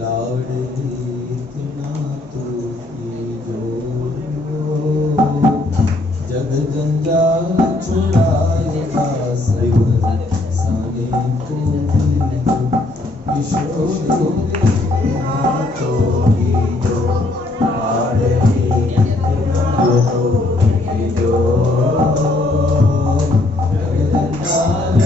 लाडली इतना तो कीजो, जग जंजाल छुड़ाएगा सबर साने को कीजो, किशोरी इतना तो कीजो, लाडली इतना तो कीजो, जग जंजाल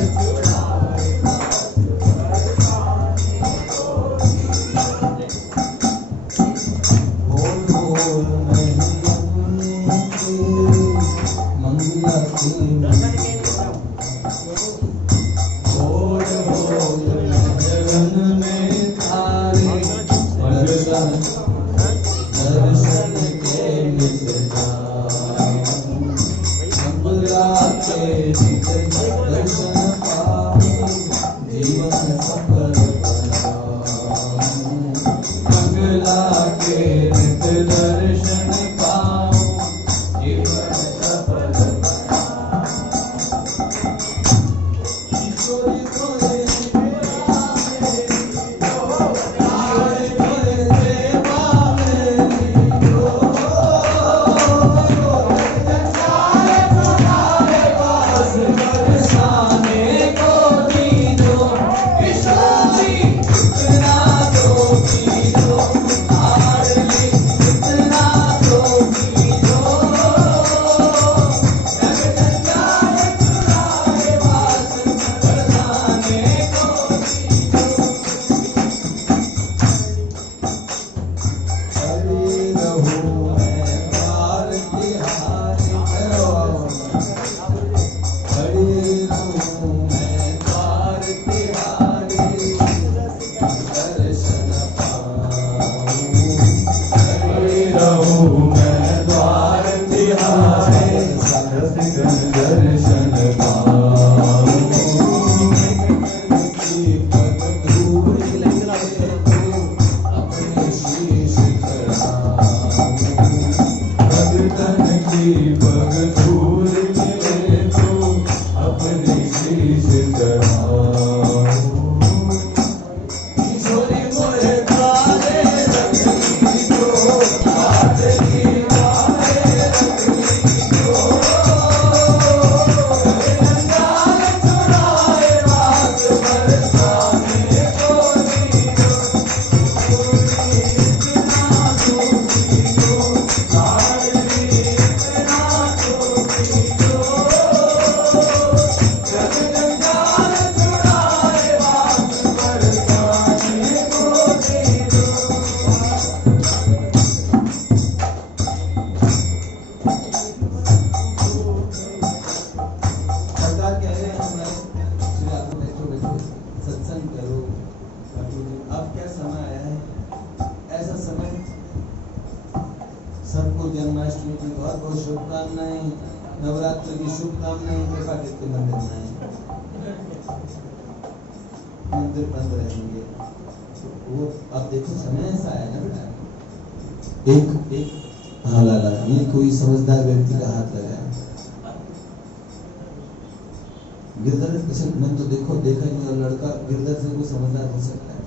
मैं तो देखा ही नहीं, लड़का गिरधर से कोई समझदार हो सकता है?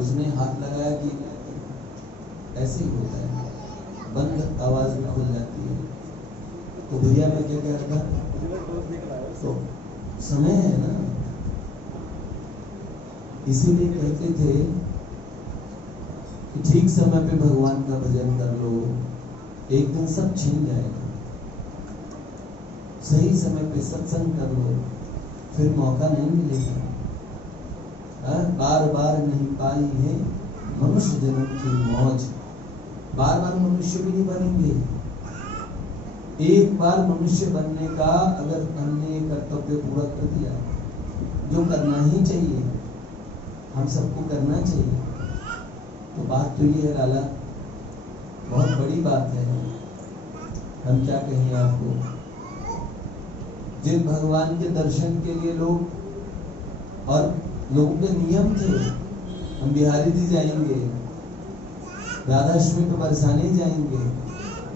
उसने हाथ लगाया कि ऐसे ही होता है, बंद आवाज में खुल जाती है। तो भैया मैं क्या कह रहा था, तो समय है ना, इसीलिए कहते थे कि ठीक समय पे भगवान का भजन कर लो, एक दिन सब छिन जाएगा। सही समय पे सत्संग कर लो, फिर मौका नहीं मिलेगा। बार बार नहीं पाई है मनुष्य जन्म की मौज, बार बार मनुष्य भी नहीं बनेंगे। एक बार मनुष्य बनने का अगर हमने कर्तव्य पूरा कर दिया, जो करना ही चाहिए, हम सबको करना चाहिए, तो बात तो ये है लाला, बहुत बड़ी बात है। हम क्या कहें आपको, जिन भगवान के दर्शन के लिए लोग और लोगों के नियम थे, हम बिहारी जी जाएंगे, राधाष्टमी पे बरसाने जाएंगे,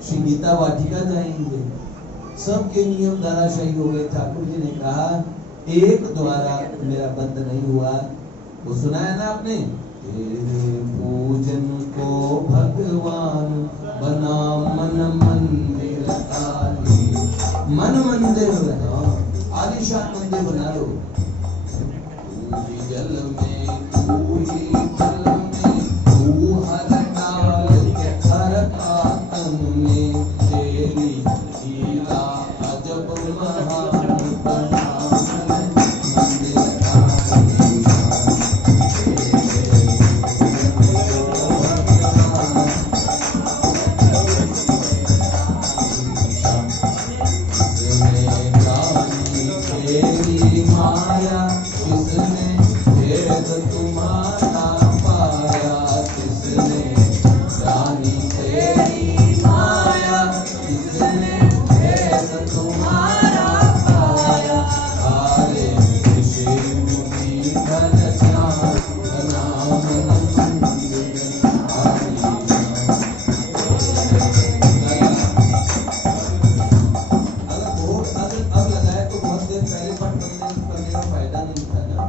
श्री गीता वाटिका जाएंगे, सबके नियम धराशायी हो गए। ठाकुर जी ने कहा एक द्वारा मेरा बंद नहीं हुआ, वो सुना है ना आपने, तेरे पूजन को भगवान बना मन मंदिर आली। मन मंदिर बनाओ, आलीशान मंदिर बना लो। तू ही जल में, तू ही जल में, तू हर डाल के हर आतन में, तेरी लीला अजब महान बना मन मंदिर आलीशान। तेरी माया किसने भेद तुम्हारा पाया, किसने जानी तेरी माया, किसने भेद तुम्हारा पाया। सारे ऋषि मुनि धन ध्यान बना मन मंदिर आलीशान। अगर अब लगाए तो बहुत देर पहले पट करने का फायदा नहीं था ना।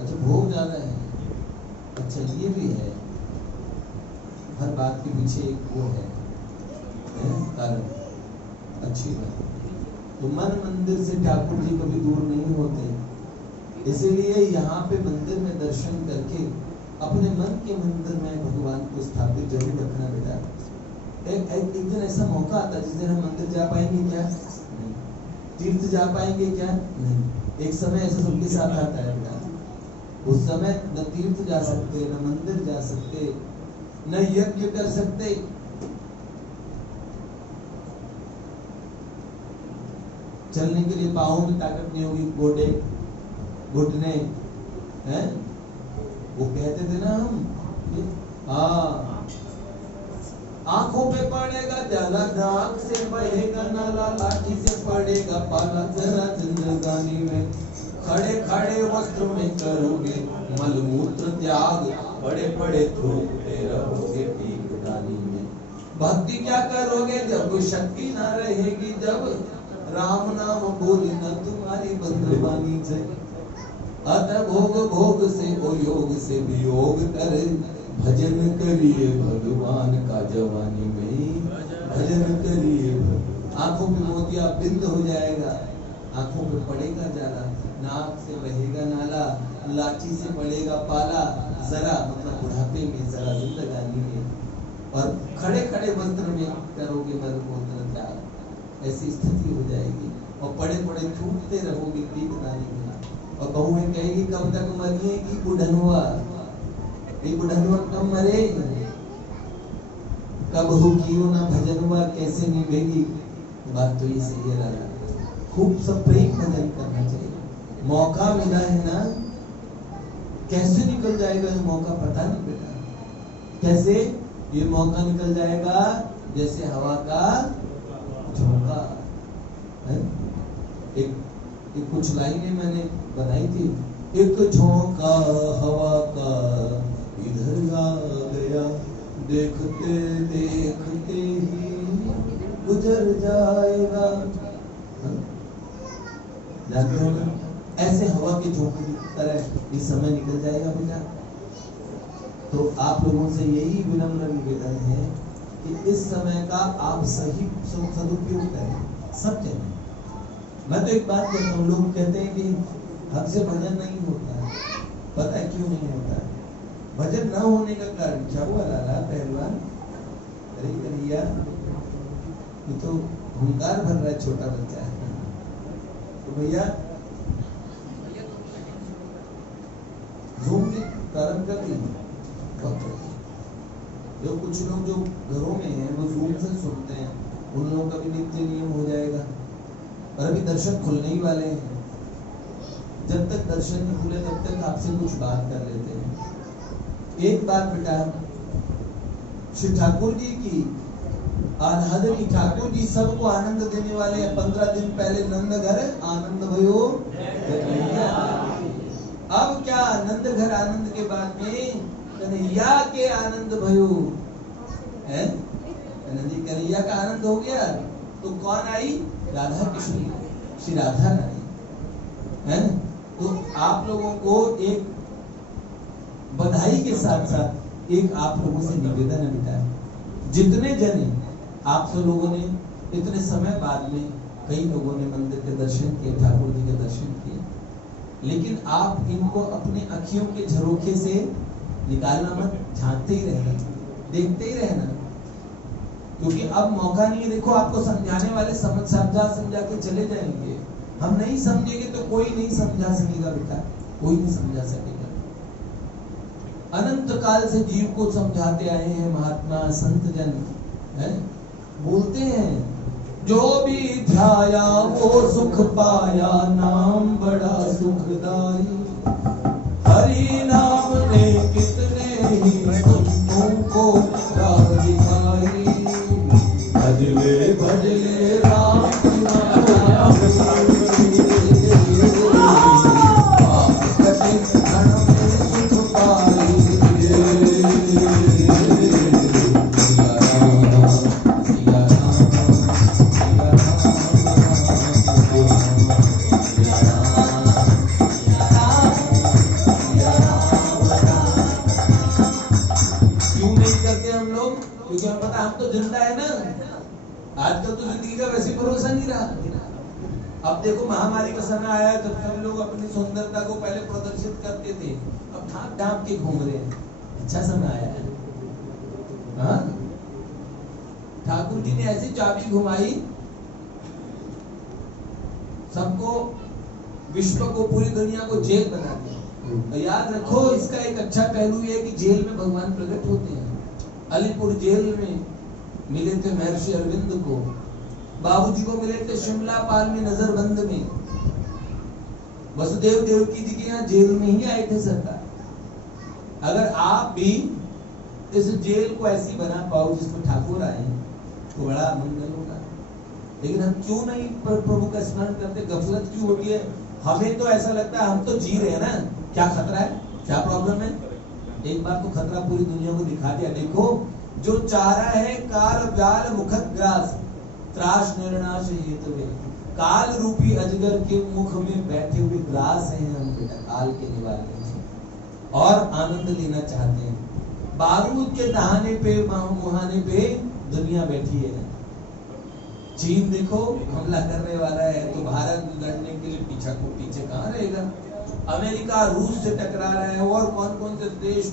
अच्छा भोग ज्यादा है, अच्छा ये भी है, हर बात के पीछे एक वो है कारण, अच्छी बात। तो मन मंदिर से ठाकुर जी कभी दूर नहीं होते, इसीलिए यहाँ पे मंदिर में दर्शन करके अपने मन के मंदिर में भगवान को स्थापित जरूर रखना बेटा। एक दिन ऐसा मौका आता है जिस दिन हम मंदिर जा पाएंगे क्या? नहीं। तीर्थ जा पाएंगे क्या? नहीं। एक समय ऐसा सबके साथ आता है बेटा, उस समय न तीर्थ जा सकते, न मंदिर जा सकते, न यज्ञ कर सकते। चलने के लिए पाँवों में ताकत नहीं होगी, गोटे घुटने हैं। वो कहते थे ना हम, आंखों पे पड़ेगा जाला, नाक से बहेगा नाला, लाठी से पड़ेगा पाला, जरा जिंदगानी में खड़े खड़े वस्त्र में करोगे मलमूत्र त्याग, बड़े बड़े थूकते रहोगे पीकदानी में। भक्ति क्या करोगे जब शक्ति ना रहेगी, जब राम नाम बोली न तुम्हारी बंदरबानी से। अतः भोग भोग से ओ योग से वियोग करे, भजन करिए भगवान का जवानी में, भजन करिए। आंखों पे मोतिया बिंद हो जाएगा, आंखों पे पड़ेगा जाला, नाक से बहेगा नाला, लाठी से पड़ेगा पाला, जरा मतलब बुढ़ापे में, जरा जिंदगानी में, और खड़े खड़े वस्त्र में करोगे मलमूत्र त्याग, ऐसी स्थिति हो जाएगी। और पड़े पड़े थूकते रहोगे पीकदानी में। और बहू में कहेगी कब तक मरिएगी बुढ़नुआ, ये बुढ़नुआ कब मरे, कब हो कियो ना भजनुआ, कैसे निभेगी। बात तो ये सही है राजा, खूब सब प्रेम भजन करना चाहिए। मौका मिला है ना, कैसे निकल जाएगा ये मौका पता नहीं बेटा। कैसे ये मौका निकल जाएगा, जैसे हवा का झोंका है। एक कुछ लाइनें मैंने बनाई थी। एक झोंका हवा का इधर आ गया, देखते देखते ही गुजर जाएगा। जानते हो ना, ऐसे हवा के झोंके की तरह इस समय निकल जाएगा बेटा। तो आप लोगों से यही विनम्र निवेदन है कि इस समय का आप सही सदुपयोग करें सब जगह। मैं तो एक बात कहता हूँ, लोग कहते हैं कि हमसे भजन नहीं होता है, पता है क्यों नहीं होता है? भजन न होने का कारण क्या हुआ लाला पहलवान? अरे कन्हैया, ये तो हुंकार भर रहा है छोटा बच्चा है। तो भैया जूम की प्रारंभ कर दी। जो कुछ लोग जो घरों में हैं वो जूम से सुनते हैं, उन लोगों का भी नित्य नियम हो जाएगा। और अभी दर्शन खुलने ही वाले हैं, जब तक दर्शन नहीं खुले तब तक आपसे कुछ बात कर लेते हैं। एक बात बेटा, श्री ठाकुर जी की आराधनी, ठाकुर जी सबको आनंद देने वाले हैं। 15 दिन पहले नंद घर आनंद भयो, अब क्या नंद घर आनंद के बाद में कन्हैया के आनंद भयो है। कन्हैया का आनंद हो गया तो कौन आई? राधा कृष्ण, श्री राधा रानी है। तो आप लोगों को एक बधाई के साथ साथ एक आप लोगों से निवेदन है बेटा, जितने जने आप सब लोगों ने इतने समय बाद में कई लोगों ने मंदिर के दर्शन किए, ठाकुर जी के दर्शन किए, लेकिन आप इनको अपने अखियों के झरोखे से निकालना मत, झांकते ही रहना, देखते ही रहना, क्योंकि अब मौका नहीं है। देखो आपको समझाने वाले समझा के चले जाएंगे, हम नहीं समझेंगे तो कोई नहीं समझा सकेगा बेटा, कोई नहीं समझा सकेगा। अनंत काल से जीव को समझाते आए हैं महात्मा संत जन, है? बोलते हैं जो भी ध्याया वो सुख पाया, नाम बड़ा सुखदाई, हरि नाम ने कितने ही संतों को राह दिखाई, भजले भजले राम हम तो जिंदा है ना, आजकल तो जिंदगी का वैसे भरोसा नहीं रहा। अब देखो महामारी का समय आया, जब सब लोग अपनी सुंदरता को पहले प्रदर्शित करते थे, अब ढांप ढांप के घूम रहे हैं। अच्छा समय आया है, हाँ? ठाकुर जी ने ऐसी चाबी घुमाई, सबको, विश्व को, पूरी दुनिया को जेल बना दिया। याद रखो इसका एक अच्छा पहलू ये है कि जेल में भगवान प्रकट होते हैं। अलीपुर जेल में मिले थे महर्षि अरविंद को, बाबूजी को मिले थे शिमला पाल में नजरबंद में, वसुदेव देवकी जी के यहाँ जेल में ही आए थे सरकार। अगर आप भी इस जेल को ऐसी बना पाओ जिसमें ठाकुर आए तो बड़ा मंगल होगा। लेकिन हम क्यों नहीं प्रभु का स्मरण करते, गफलत क्यों होती है? हमें तो ऐसा लगता है हम तो जी रहे हैं ना, क्या खतरा है, क्या प्रॉब्लम है? एक बार तो खतरा पूरी दुनिया को दिखा दिया। देखो जो चाह रहा है काल व्याल मुखत ग्रास, त्रास निर्नाश हेतुवे, काल रूपी अजगर के मुख में बैठे हुए ग्रास हैं हम बेटा, काल के निवाले हैं, और आनंद लेना चाहते हैं। बारूद के दहाने पे, मुहाने पे दुनिया बैठी है। चीन देखो हमला करने वाला है तो भारत लड़ने के लिए पीछे कहाँ रहेगा? अमेरिका रूस से टकरा रहा है, और कौन कौन से देश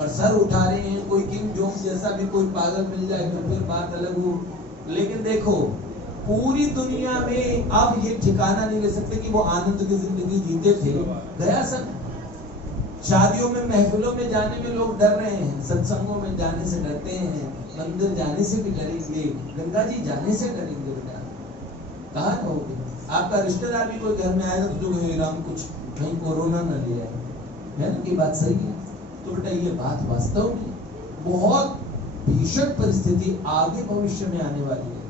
और सर उठा रहे हैं। कोई किम जोंग जैसा भी कोई पागल मिल जाए तो फिर बात अलग हो। लेकिन देखो पूरी दुनिया में अब ये ठिकाना नहीं ले सकते कि वो आनंद की जिंदगी जीते थे, गया सब। शादियों में, महफिलों में जाने में लोग डर रहे हैं, सत्संगों में जाने से डरते हैं, मंदिर जाने से भी डरेंगे, गंगा जी जाने से डरेंगे। बेटा कहाँ रहोगे? आपका रिश्तेदार भी कोई घर में आएगा तो जो हे राम कुछ कहीं कोरोना न ले आए, है ना? ये बात सही है। तो बेटा ये बात वास्तव में बहुत भीषण परिस्थिति आगे भविष्य में आने वाली है,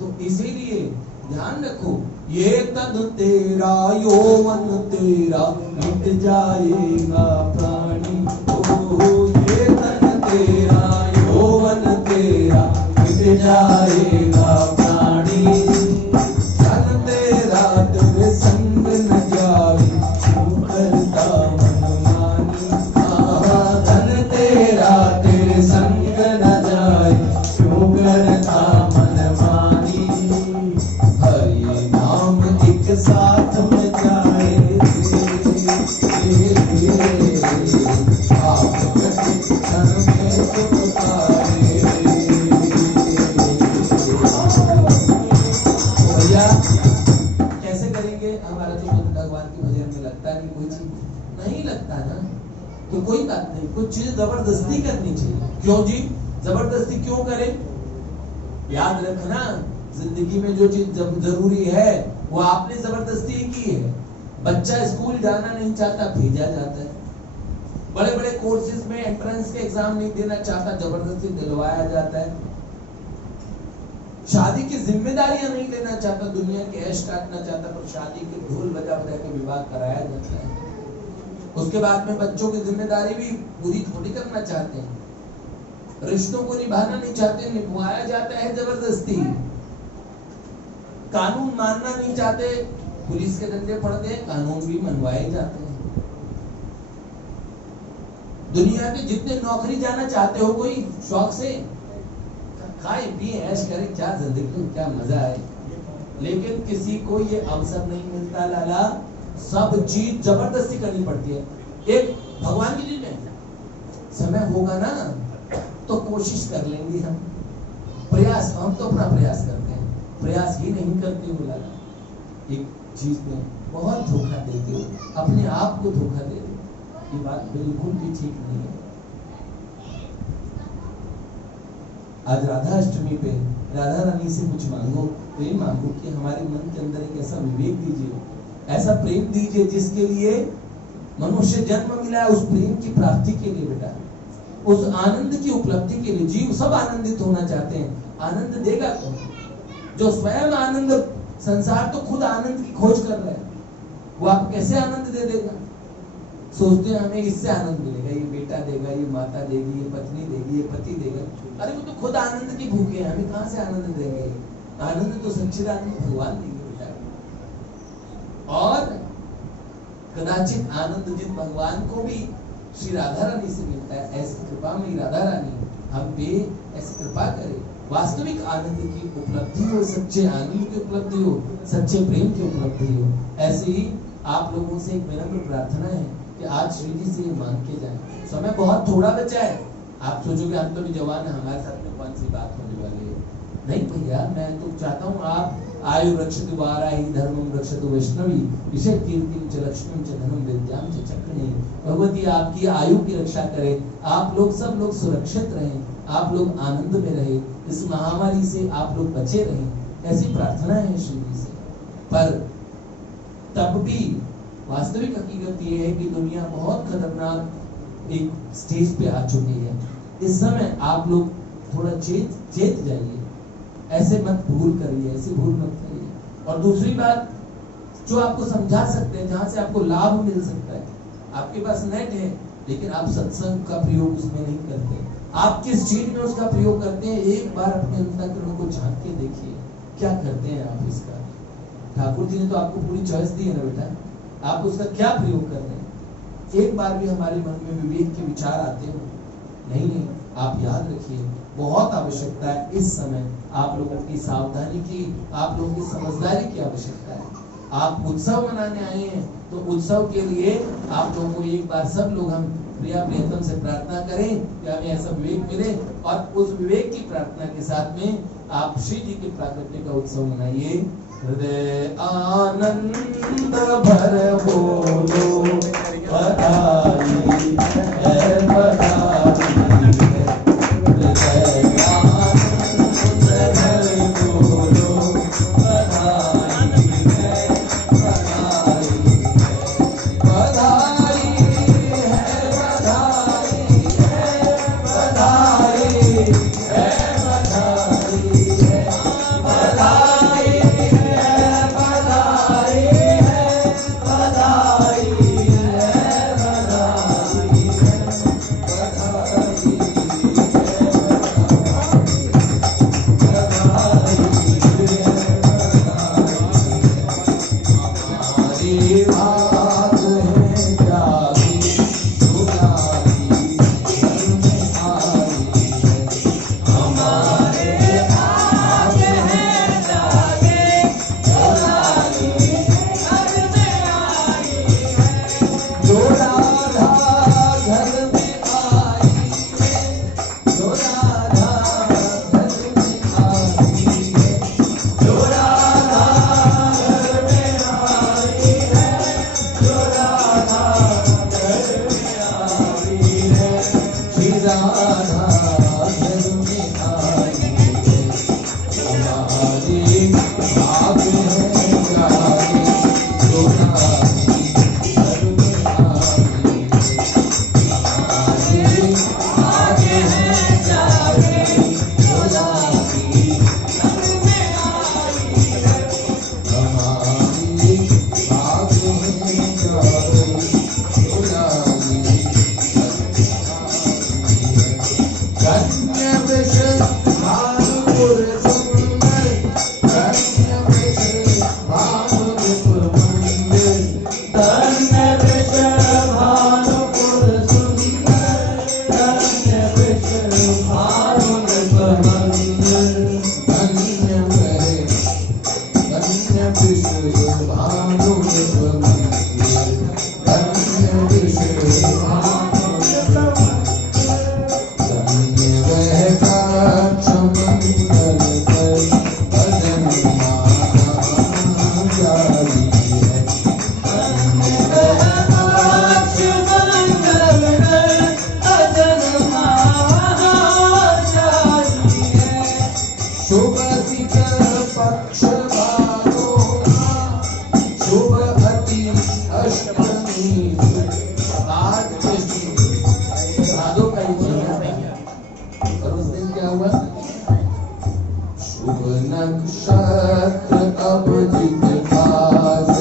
तो इसीलिए ध्यान रखो, ये तन तेरा यौवन तेरा मिट जाएगा प्राणी, ओ ये तन तेरा यौवन तेरा मिट जाएगा प्राणी, धन तेरा तेरे संग न जाए क्यों करता मनमानी, धन तेरा तेरे संग न जाए क्यों करता मनमानी, हरि नाम एक साथ में जाए आप क्षण में सुख पाए। भैया कैसे करेंगे? हमारा जो भगवान के भजन में लगता है कोई चीज नहीं लगता ना, तो कोई बात नहीं, कुछ चीज जबरदस्ती करनी चाहिए। क्यों जी जबरदस्ती क्यों करें? याद रखना जिंदगी में जो चीज जरूरी है वो आपने जबरदस्ती की है। बच्चा स्कूल जाना नहीं चाहता, भेजा जाता है। बड़े बड़े कोर्सेज में एंट्रेंस के एग्जाम नहीं देना चाहता, जबरदस्ती दिलवाया जाता है। शादी की जिम्मेदारियां नहीं लेना चाहता, दुनिया के ऐश काटना चाहता, पर शादी के ढोल बजा बजा के विवाह कराया जाता है। उसके बाद में बच्चों की जिम्मेदारी भी पूरी थोड़ी करना चाहते हैं, रिश्तों को निभाना नहीं चाहते, निभाया जाता है जबरदस्ती। कानून मानना नहीं चाहते, पुलिस के डंडे पड़ते हैं, कानून भी मनवाए जाते हैं। दुनिया के जितने नौकरी जाना चाहते हो कोई शौक से, खाए पिए ऐश करें, क्या जिंदगी में क्या मजा है, लेकिन किसी को ये अवसर नहीं मिलता लाला। सब चीज जबरदस्ती करनी पड़ती है। एक भगवान की चीज में समय होगा ना तो कोशिश कर लेंगे हम, प्रयास, हम तो अपना प्रयास करते हैं, प्रयास ही नहीं करते हो लाला। एक चीज में बहुत धोखा देते हो, अपने आप को धोखा दे रहे हो, ये बात बिल्कुल भी ठीक नहीं है। आज राधा अष्टमी पे राधा रानी से कुछ मांगो, प्रेम मांगो कि हमारे मन के अंदर एक ऐसा विवेक दीजिए, ऐसा प्रेम दीजिए जिसके लिए मनुष्य जन्म मिला है, उस प्रेम की प्राप्ति के लिए बेटा, उस आनंद की उपलब्धि के लिए। जीव सब आनंदित होना चाहते हैं, आनंद देगा कौन? जो स्वयं आनंद, संसार तो खुद आनंद की खोज कर रहा है, वो आप कैसे आनंद दे देगा? सोचते हैं हमें इससे आनंद मिलेगा, ये बेटा देगा, ये माता देगी, ये पत्नी देगी, ये पति देगा। अरे वो तो खुद आनंद की भूखे हैं, हमें कहां से आनंद देंगे? आनंद तो सच्चिदानंद भगवान देंगे बेटा। और कदाचित आनंद जिन भगवान को भी श्री राधा रानी से मिलता है, ऐसी कृपा में राधा रानी हम पे ऐसी कृपा करे, वास्तविक आनंद की उपलब्धि हो, सच्चे आनंद की उपलब्धि हो, सच्चे प्रेम की उपलब्धि हो। ऐसे ही आप लोगों से एक विनम्र प्रार्थना है कि आज श्री जी से मांग के जाएं। समय बहुत थोड़ा बचा है। आप सोचोगे हम तो भी जवान है, हमारे साथ में कौन सी बात होने वाली है? नहीं भैया, मैं तो चाहता हूँ आप आयु रक्षतु वाराहि धर्मं रक्षतु वैष्णवी विषय कीर्तिं च लक्ष्मीं च धनं विद्यां च चक्रणे। भगवती आपकी आयु की रक्षा करे, आप लोग सब लोग सुरक्षित रहें, आप लोग आनंद में रहे, इस महामारी से आप लोग बचे रहें, ऐसी प्रार्थना है श्री जी से। पर तब भी वास्तविक हकीकत ये है कि दुनिया बहुत खतरनाक एक स्टेज पे आ चुकी है। इस समय आप लोग थोड़ा चेत जाइए, ऐसे मत भूल करिए, ऐसे भूल मत करिए। और दूसरी बात जो आपको समझा सकते हैं, जहां से आपको लाभ मिल सकता है, आपके पास नेट है लेकिन आप सत्संग का प्रयोग उसमें नहीं करते, आप किस चीज में उसका प्रयोग करते हैं? एक बार अपने अंतःकरण को झांक के देखिए, क्या करते हैं आप इसका? ठाकुर जी ने तो आपको पूरी चॉइस दी है ना बेटा, आप उसका क्या प्रयोग कर रहे हैं? एक बार भी हमारे मन में विवेक के विचार आते हो? नहीं, आप याद रखिए, बहुत आवश्यकता है इस समय आप लोगों की सावधानी की, आप लोगों की समझदारी की आवश्यकता है। आप उत्सव मनाने आए हैं तो उत्सव के लिए आप लोगों को एक बार सब लोग हम प्रिया प्रियतम से प्रार्थना करें कि हमें ऐसा विवेक मिले, और उस विवेक की प्रार्थना के साथ में आप श्री जी के प्राकट्य का उत्सव मनाइए। हृदय आनंद भर बोलो बधाई है, बधाई है। हृदय आनंद भर बोलो बधाई है, बधाई है। बधाई है, बधाई है, बधाई है, बधाई है, बधाई राधों का ही जीवन है। और उस दिन क्या हुआ? शुभ नक्षत्र अब जित खास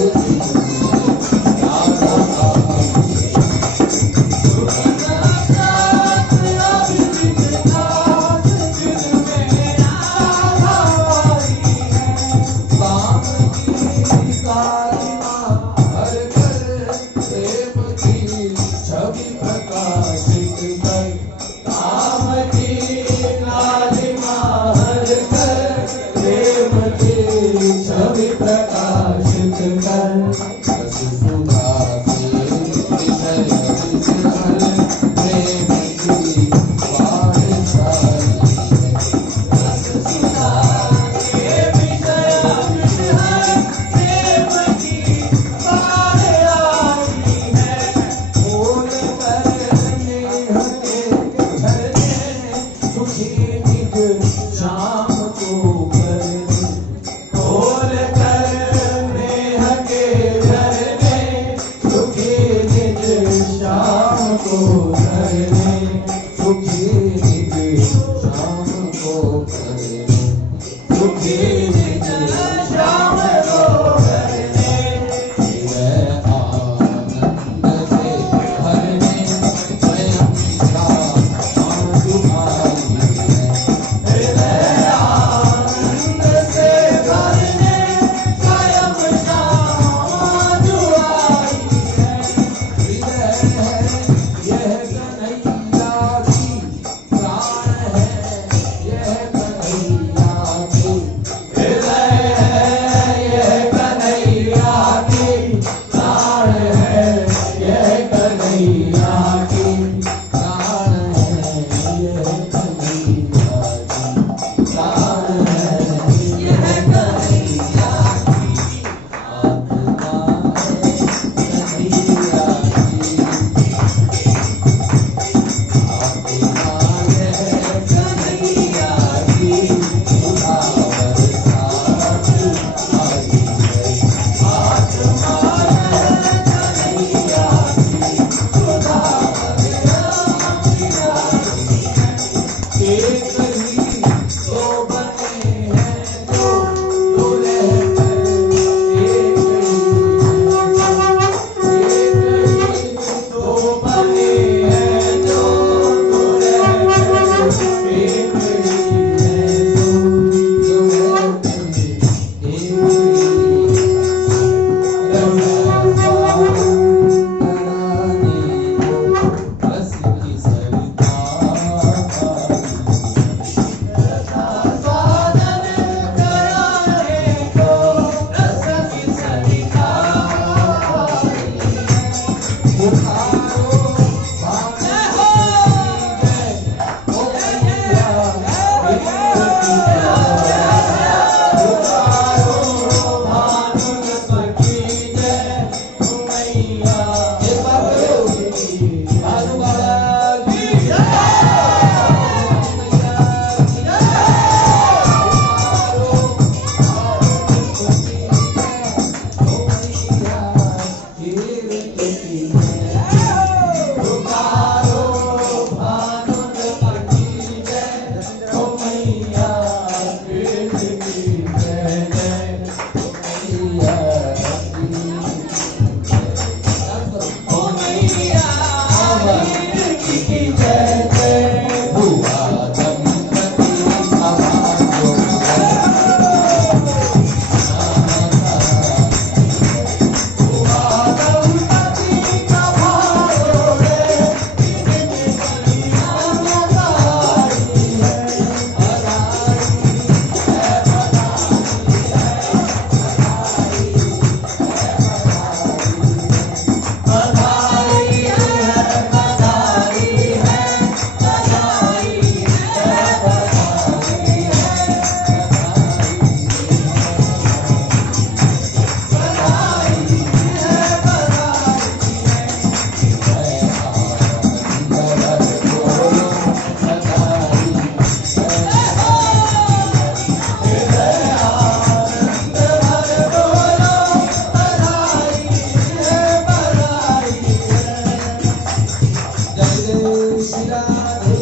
श्री राधे।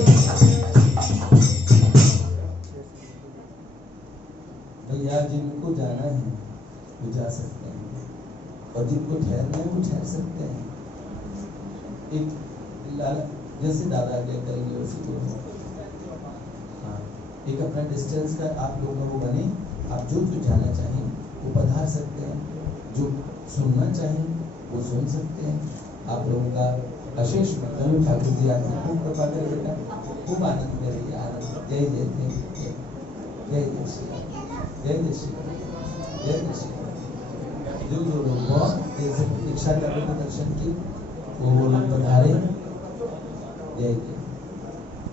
भैया जिनको जाना है वो जा सकते हैं और जिनको ठहरना है वो ठहर सकते हैं। एक जैसे दादा क्या करेंगे वैसे तो हाँ, एक अपना डिस्टेंस का आप लोगों का वो बने। आप जो जाना चाहें वो पधार सकते हैं, जो सुनना चाहें वो सुन सकते हैं। आप लोगों का अशेष मंगल ठाकुर जी आपसे खूब कृपा करे बेटा, खूब आनंद करिए। आनंद जय जय जय जय जय श्री जय जय श्री जय जय श्री। जो लोग बहुत देर से प्रतीक्षा कर रहे थे दर्शन की वो लोग पधारे। जय जय।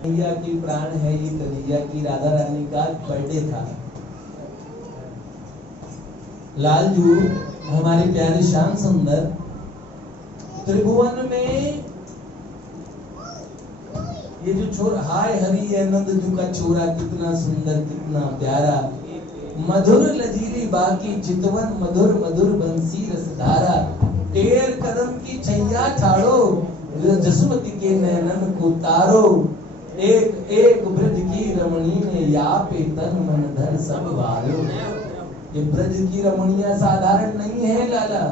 कन्हैया की प्राण है ये कन्हैया की राधा रानी का बर्थडे था। लालजू हमारे प्यारे श्याम सुंदर त्रिभुवन में ये जो छोर हाय हरि आनंद जू का छोरा कितना सुंदर कितना प्यारा, मधुर लजीरी बाकी चितवन मधुर मधुर बंसी रसधारा, टेर कदम की छैया ठाड़ो जसमती के नैनन को तारो, एक एक ब्रज की रमणी ने या पे तन मन धन सब वालो। ये ब्रज की रमणियां साधारण नहीं है लाला,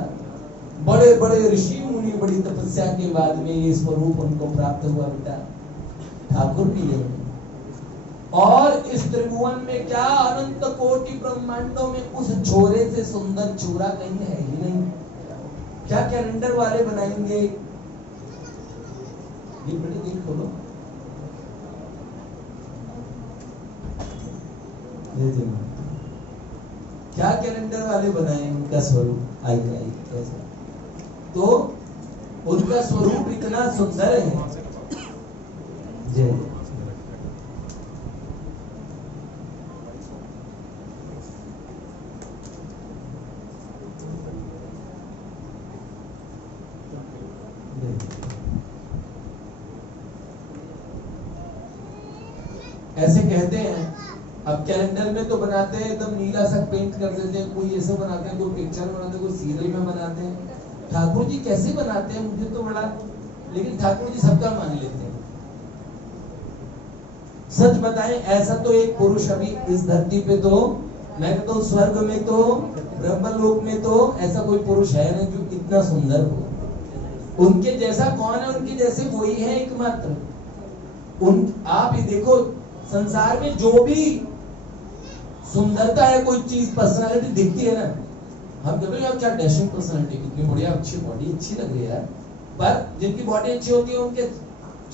बड़े बड़े ऋषि मुनि बड़ी तपस्या के बाद में ये स्वरूप उनको प्राप्त हुआ बेटा, ठाकुर भी है। और इस त्रिभुवन में क्या अनंत कोटि ब्रह्मांडों में उस छोरे से सुंदर छोरा कहीं है ही नहीं। क्या कैलेंडर वाले बनाएंगे, ये बड़ी दिन खोलो क्या कैलेंडर वाले बनाए उनका स्वरूप आइए कैसा, तो उनका स्वरूप इतना सुंदर है। जय ऐसे कहते हैं। अब कैलेंडर में तो बनाते हैं एकदम नीला सा पेंट कर देते हैं, कोई ऐसे बनाते हैं, कोई पिक्चर बनाते हैं, कोई सीरियल में बनाते हैं। ठाकुर जी कैसे बनाते हैं मुझे तो बड़ा, लेकिन ठाकुर जी सबका मान लेते हैं। सच बताएं ऐसा तो एक पुरुष अभी इस धरती पे तो मैं कहता हूँ स्वर्ग में तो ब्रह्मलोक में तो ऐसा कोई पुरुष है ना जो इतना सुंदर हो। उनके जैसा कौन है, उनके जैसे वही है एकमात्र। उन आप ही देखो संसार में जो भी सुंदरता है, कोई चीज पर्सनालिटी दिखती है ना, हम कहते हैं यार क्या डैशिंग पर्सनालिटी, कितनी बढ़िया अच्छी बॉडी अच्छी लग रही है यार। पर जिनकी बॉडी अच्छी होती है उनके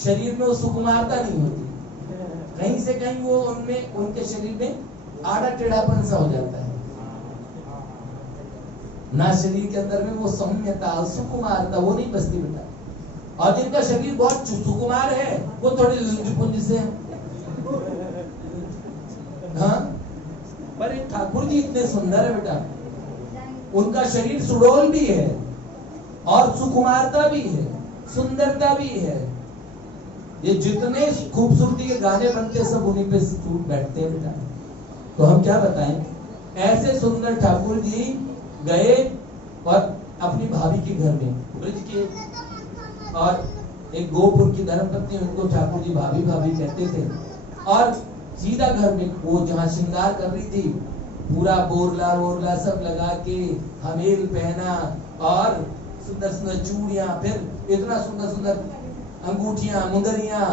शरीर में वो सुकुमारता नहीं होती, कहीं से कहीं वो उनमें उनके शरीर में आड़ा टेढ़ापन सा हो जाता है ना, शरीर के अंदर में वो सौम्यता सुकुमारता वो नहीं बसती बेटा। और जिनका शरीर बहुत सुकुमार है वो थोड़ी लुंज से हाँ, पर ठाकुर जी इतने सुंदर है बेटा, उनका शरीर सुडौल भी है और सुकुमारता भी है, सुंदरता भी है। ये जितने खूबसूरती के गाने बनते सब उन्हीं पे बैठते हैं बेटा। तो हम क्या बताएं, ऐसे सुंदर ठाकुर जी गए और अपनी भाभी के घर में ब्रज के, और एक गोपुर की धर्मपत्नी उनको ठाकुर जी भाभी भाभी कहते थे। और सीधा घर में वो जहाँ श्रृंगार कर रही थी, पूरा बोरला वोरला सब लगा के हमेल पहना और सुंदर सुंदर चूड़ियां, फिर इतना सुंदर सुंदर अंगूठियां, मुंदरियां,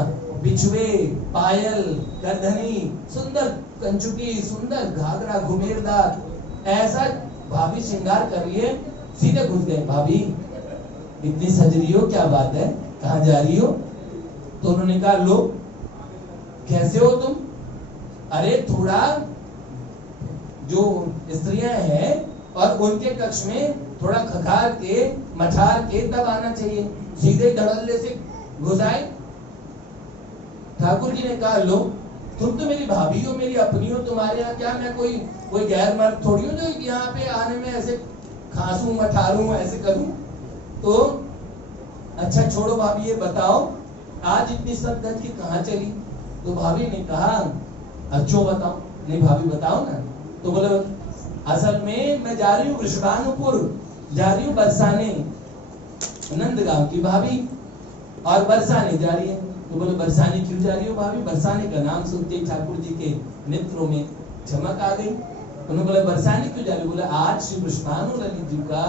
बिछुए, पायल, करधनी, सुंदर कंचुकी, सुंदर घाघरा, घुमेरदार, ऐसा भाभी श्रृंगार कर रही है। सीधे घुस गए, भाभी इतनी सज रही हो, क्या बात है, कहाँ जा रही हो? तो उन्होंने कहा लो कैसे हो तुम? अरे थोड़ा जो स्त्रियां हैं और उनके कक्ष में थोड़ा खखार के मठार के तब आना चाहिए, सीधे धड़ल्ले से घुस आए। ठाकुर जी ने कहा लो तुम तो मेरी भाभी हो, मेरी अपनी हो, तुम्हारे यहाँ क्या मैं कोई गैर मर्द थोड़ी हूँ जो यहाँ पे आने में ऐसे खांसू मठारूं ऐसे करूं। तो अच्छा छोड़ो भाभी, ये बताओ आज इतनी सदगत की कहाँ चली? तो भाभी ने कहा अच्छो बताओ। नहीं भाभी बताओ ना। तो बोले असल में मैं जा रही हूँ वृषभानुपुर, जा रही हूँ बरसाने, नंदगांव की भाभी और बरसाने जा रही है। तो बोले बरसाने क्यों जा रही हो भाभी? बरसाने का नाम सुनते ही ठाकुर जी के नेत्रों में चमक आ गई। उन्होंने बोला बरसाने क्यों जा रही? बोला आज श्री पुष्पानु ललित जी का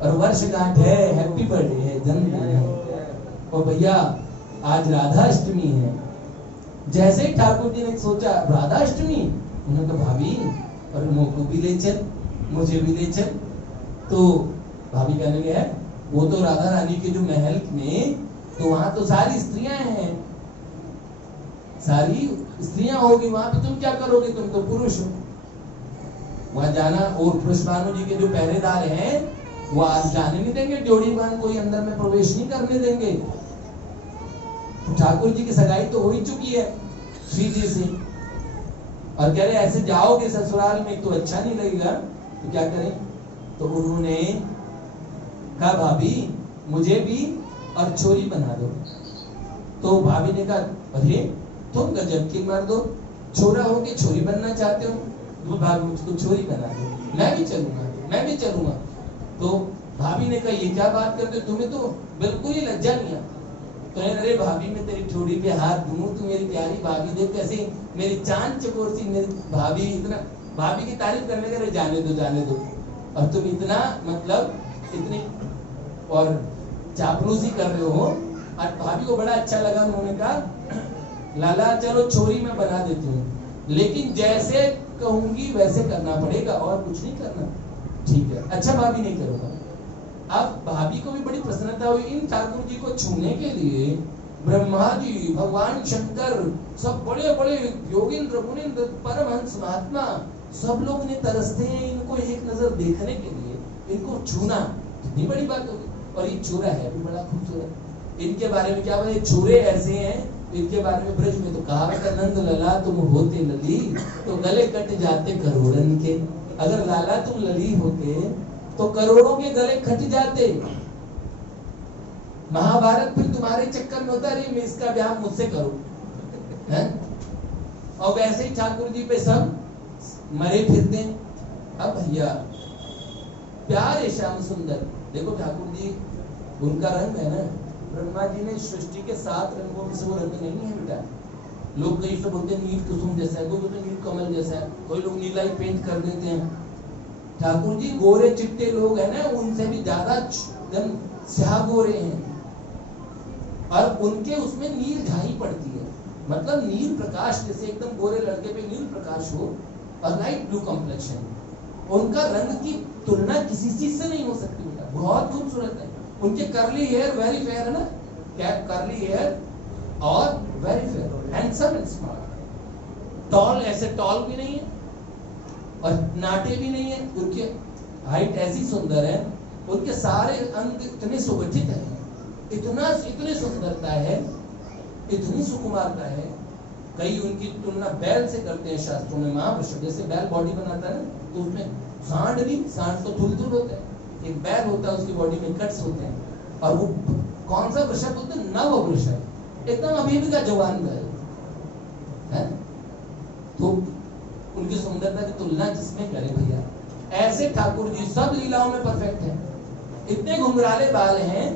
और वर्षगांठ है, हैप्पी बर्थडे है, जन्मदिन है। और भैया आज राधा अष्टमी है। जैसे ही ठाकुर जी ने सोचा राधा अष्टमी, उन्होंने कहा भाभी और मोको भी ले चल, मुझे भी ले चल। तो भाभी कहने लगे है वो तो राधा रानी के जो महल में, तो वहां तो सारी स्त्रियां हैं, सारी स्त्रियां होगी वहां पे, तुम क्या करोगे? तुम तो पुरुष हो, वहां जाना। और पुष्पानु जी के जो पहरेदार हैं वो आज जाने नहीं देंगे, जोड़ी बांध कोई अंदर में प्रवेश नहीं करने देंगे। तो ठाकुर जी की सगाई तो हो ही चुकी है श्री जी से, और कह रहे ऐसे जाओगे ससुराल में तो अच्छा नहीं लगेगा, तो क्या करें? तो उन्होंने कहा भाभी मुझे भी और छोरी बना दो। तो भाभी ने कहा अरे तुम गजब की मर्द हो, छोरा हो के छोरी बनना चाहते हो? तो भाभी मुझको छोरी बना दो, मैं भी चलूंगा, मैं भी चलूंगा। तो भाभी ने कहा ये क्या बात करते हो, तुम्हें तो बिल्कुल ही लज्जा नहीं है। तो अरे भाभी मैं तेरी ठोड़ी पे हाथ दूं, तू मेरी प्यारी भाभी देख कैसे मेरी चांद चकोर सी मेरी भाभी, इतना भाभी की तारीफ करने के, जाने दो जाने दो, और तुम इतना मतलब इतनी और चापलूसी कर रहे हो। और भाभी को बड़ा अच्छा लगा, उन्होंने कहा लाला चलो छोरी मैं बना देती हूँ, लेकिन जैसे कहूंगी वैसे करना पड़ेगा और कुछ नहीं करना। ठीक है, अच्छा भाभी नहीं करूंगा। अब भाभी को भी बड़ी प्रसन्नता हुई। इन ठाकुर जी को छूने के लिए ब्रह्मा जी, भगवान शंकर, सब बड़े बड़े योगींद्र मुनींद्र परमहंस महात्मा सब लोग ने तरसते हैं इनको एक नजर देखने के लिए, इनको छूना कितनी बड़ी बात होगी। और ये छुरा है भी बड़ा खूबसूरत। इनके बारे में क्या बोले, छुरे ऐसे हैं, इनके बारे में ब्रज में तो कहावत है नंद लला तुम होते लली तो गले कट जाते करोड़न के। अगर लाला तुम लली होते तो करोड़ों के गले कट जाते। महाभारत फिर तुम्हारे चक्कर में होता रही, मैं इसका ब्याह मुझसे करो है? और वैसे ही ठाकुर जी पे सब मरे फिरते। अब भैया प्यारे श्याम सुंदर, देखो ठाकुर जी उनका रंग है ना, ब्रह्मा जी ने सृष्टि के 7 रंगों में से वो रंग नहीं है बेटा। लोग कई से बोलते हैं नील कुसुम जैसा है, कोई बोलते नील कमल जैसा है, कोई लोग नीला ही पेंट कर देते हैं। ठाकुर जी गोरे चिट्टे लोग हैं ना, उनसे भी ज्यादा स्याह गोरे हैं, और उनके उसमें नील झाई पड़ती है, मतलब नील प्रकाश, जैसे एकदम गोरे लड़के पे नील प्रकाश हो और लाइट ब्लू कॉम्प्लेक्शन। उनका रंग की तुलना किसी चीज से नहीं हो सकती बेटा, बहुत खूबसूरत है। उनके कर्ली हेयर वेरी फेयर है ना, क्या कर्ली हेयर और very fair, handsome and smart. Tall, ऐसे टॉल भी नहीं है और नाटे भी नहीं है, उनकी हाइट ऐसी सुंदर है, उनके सारे अंग इतने सुगठित हैं, इतनी सुंदरता है, इतनी सुकुमारता है। कई उनकी तुलना बैल से करते हैं शास्त्रों में। महावृषभ जैसे बैल बॉडी बनाता है ना, तो उसमें सांड भी, सांड तो धुलधुल होता है, एक बैल होता है उसकी बॉडी में कट्स होते हैं, और वो कौन सा वृषभ होता है? नव वृषभ, एकदम अभी भी का जवान बैल है। तो उनकी सुंदरता की तुलना जिसमें करे भैया, ऐसे ठाकुर जी सब लीलाओं में परफेक्ट है। इतने घुंघराले बाल हैं,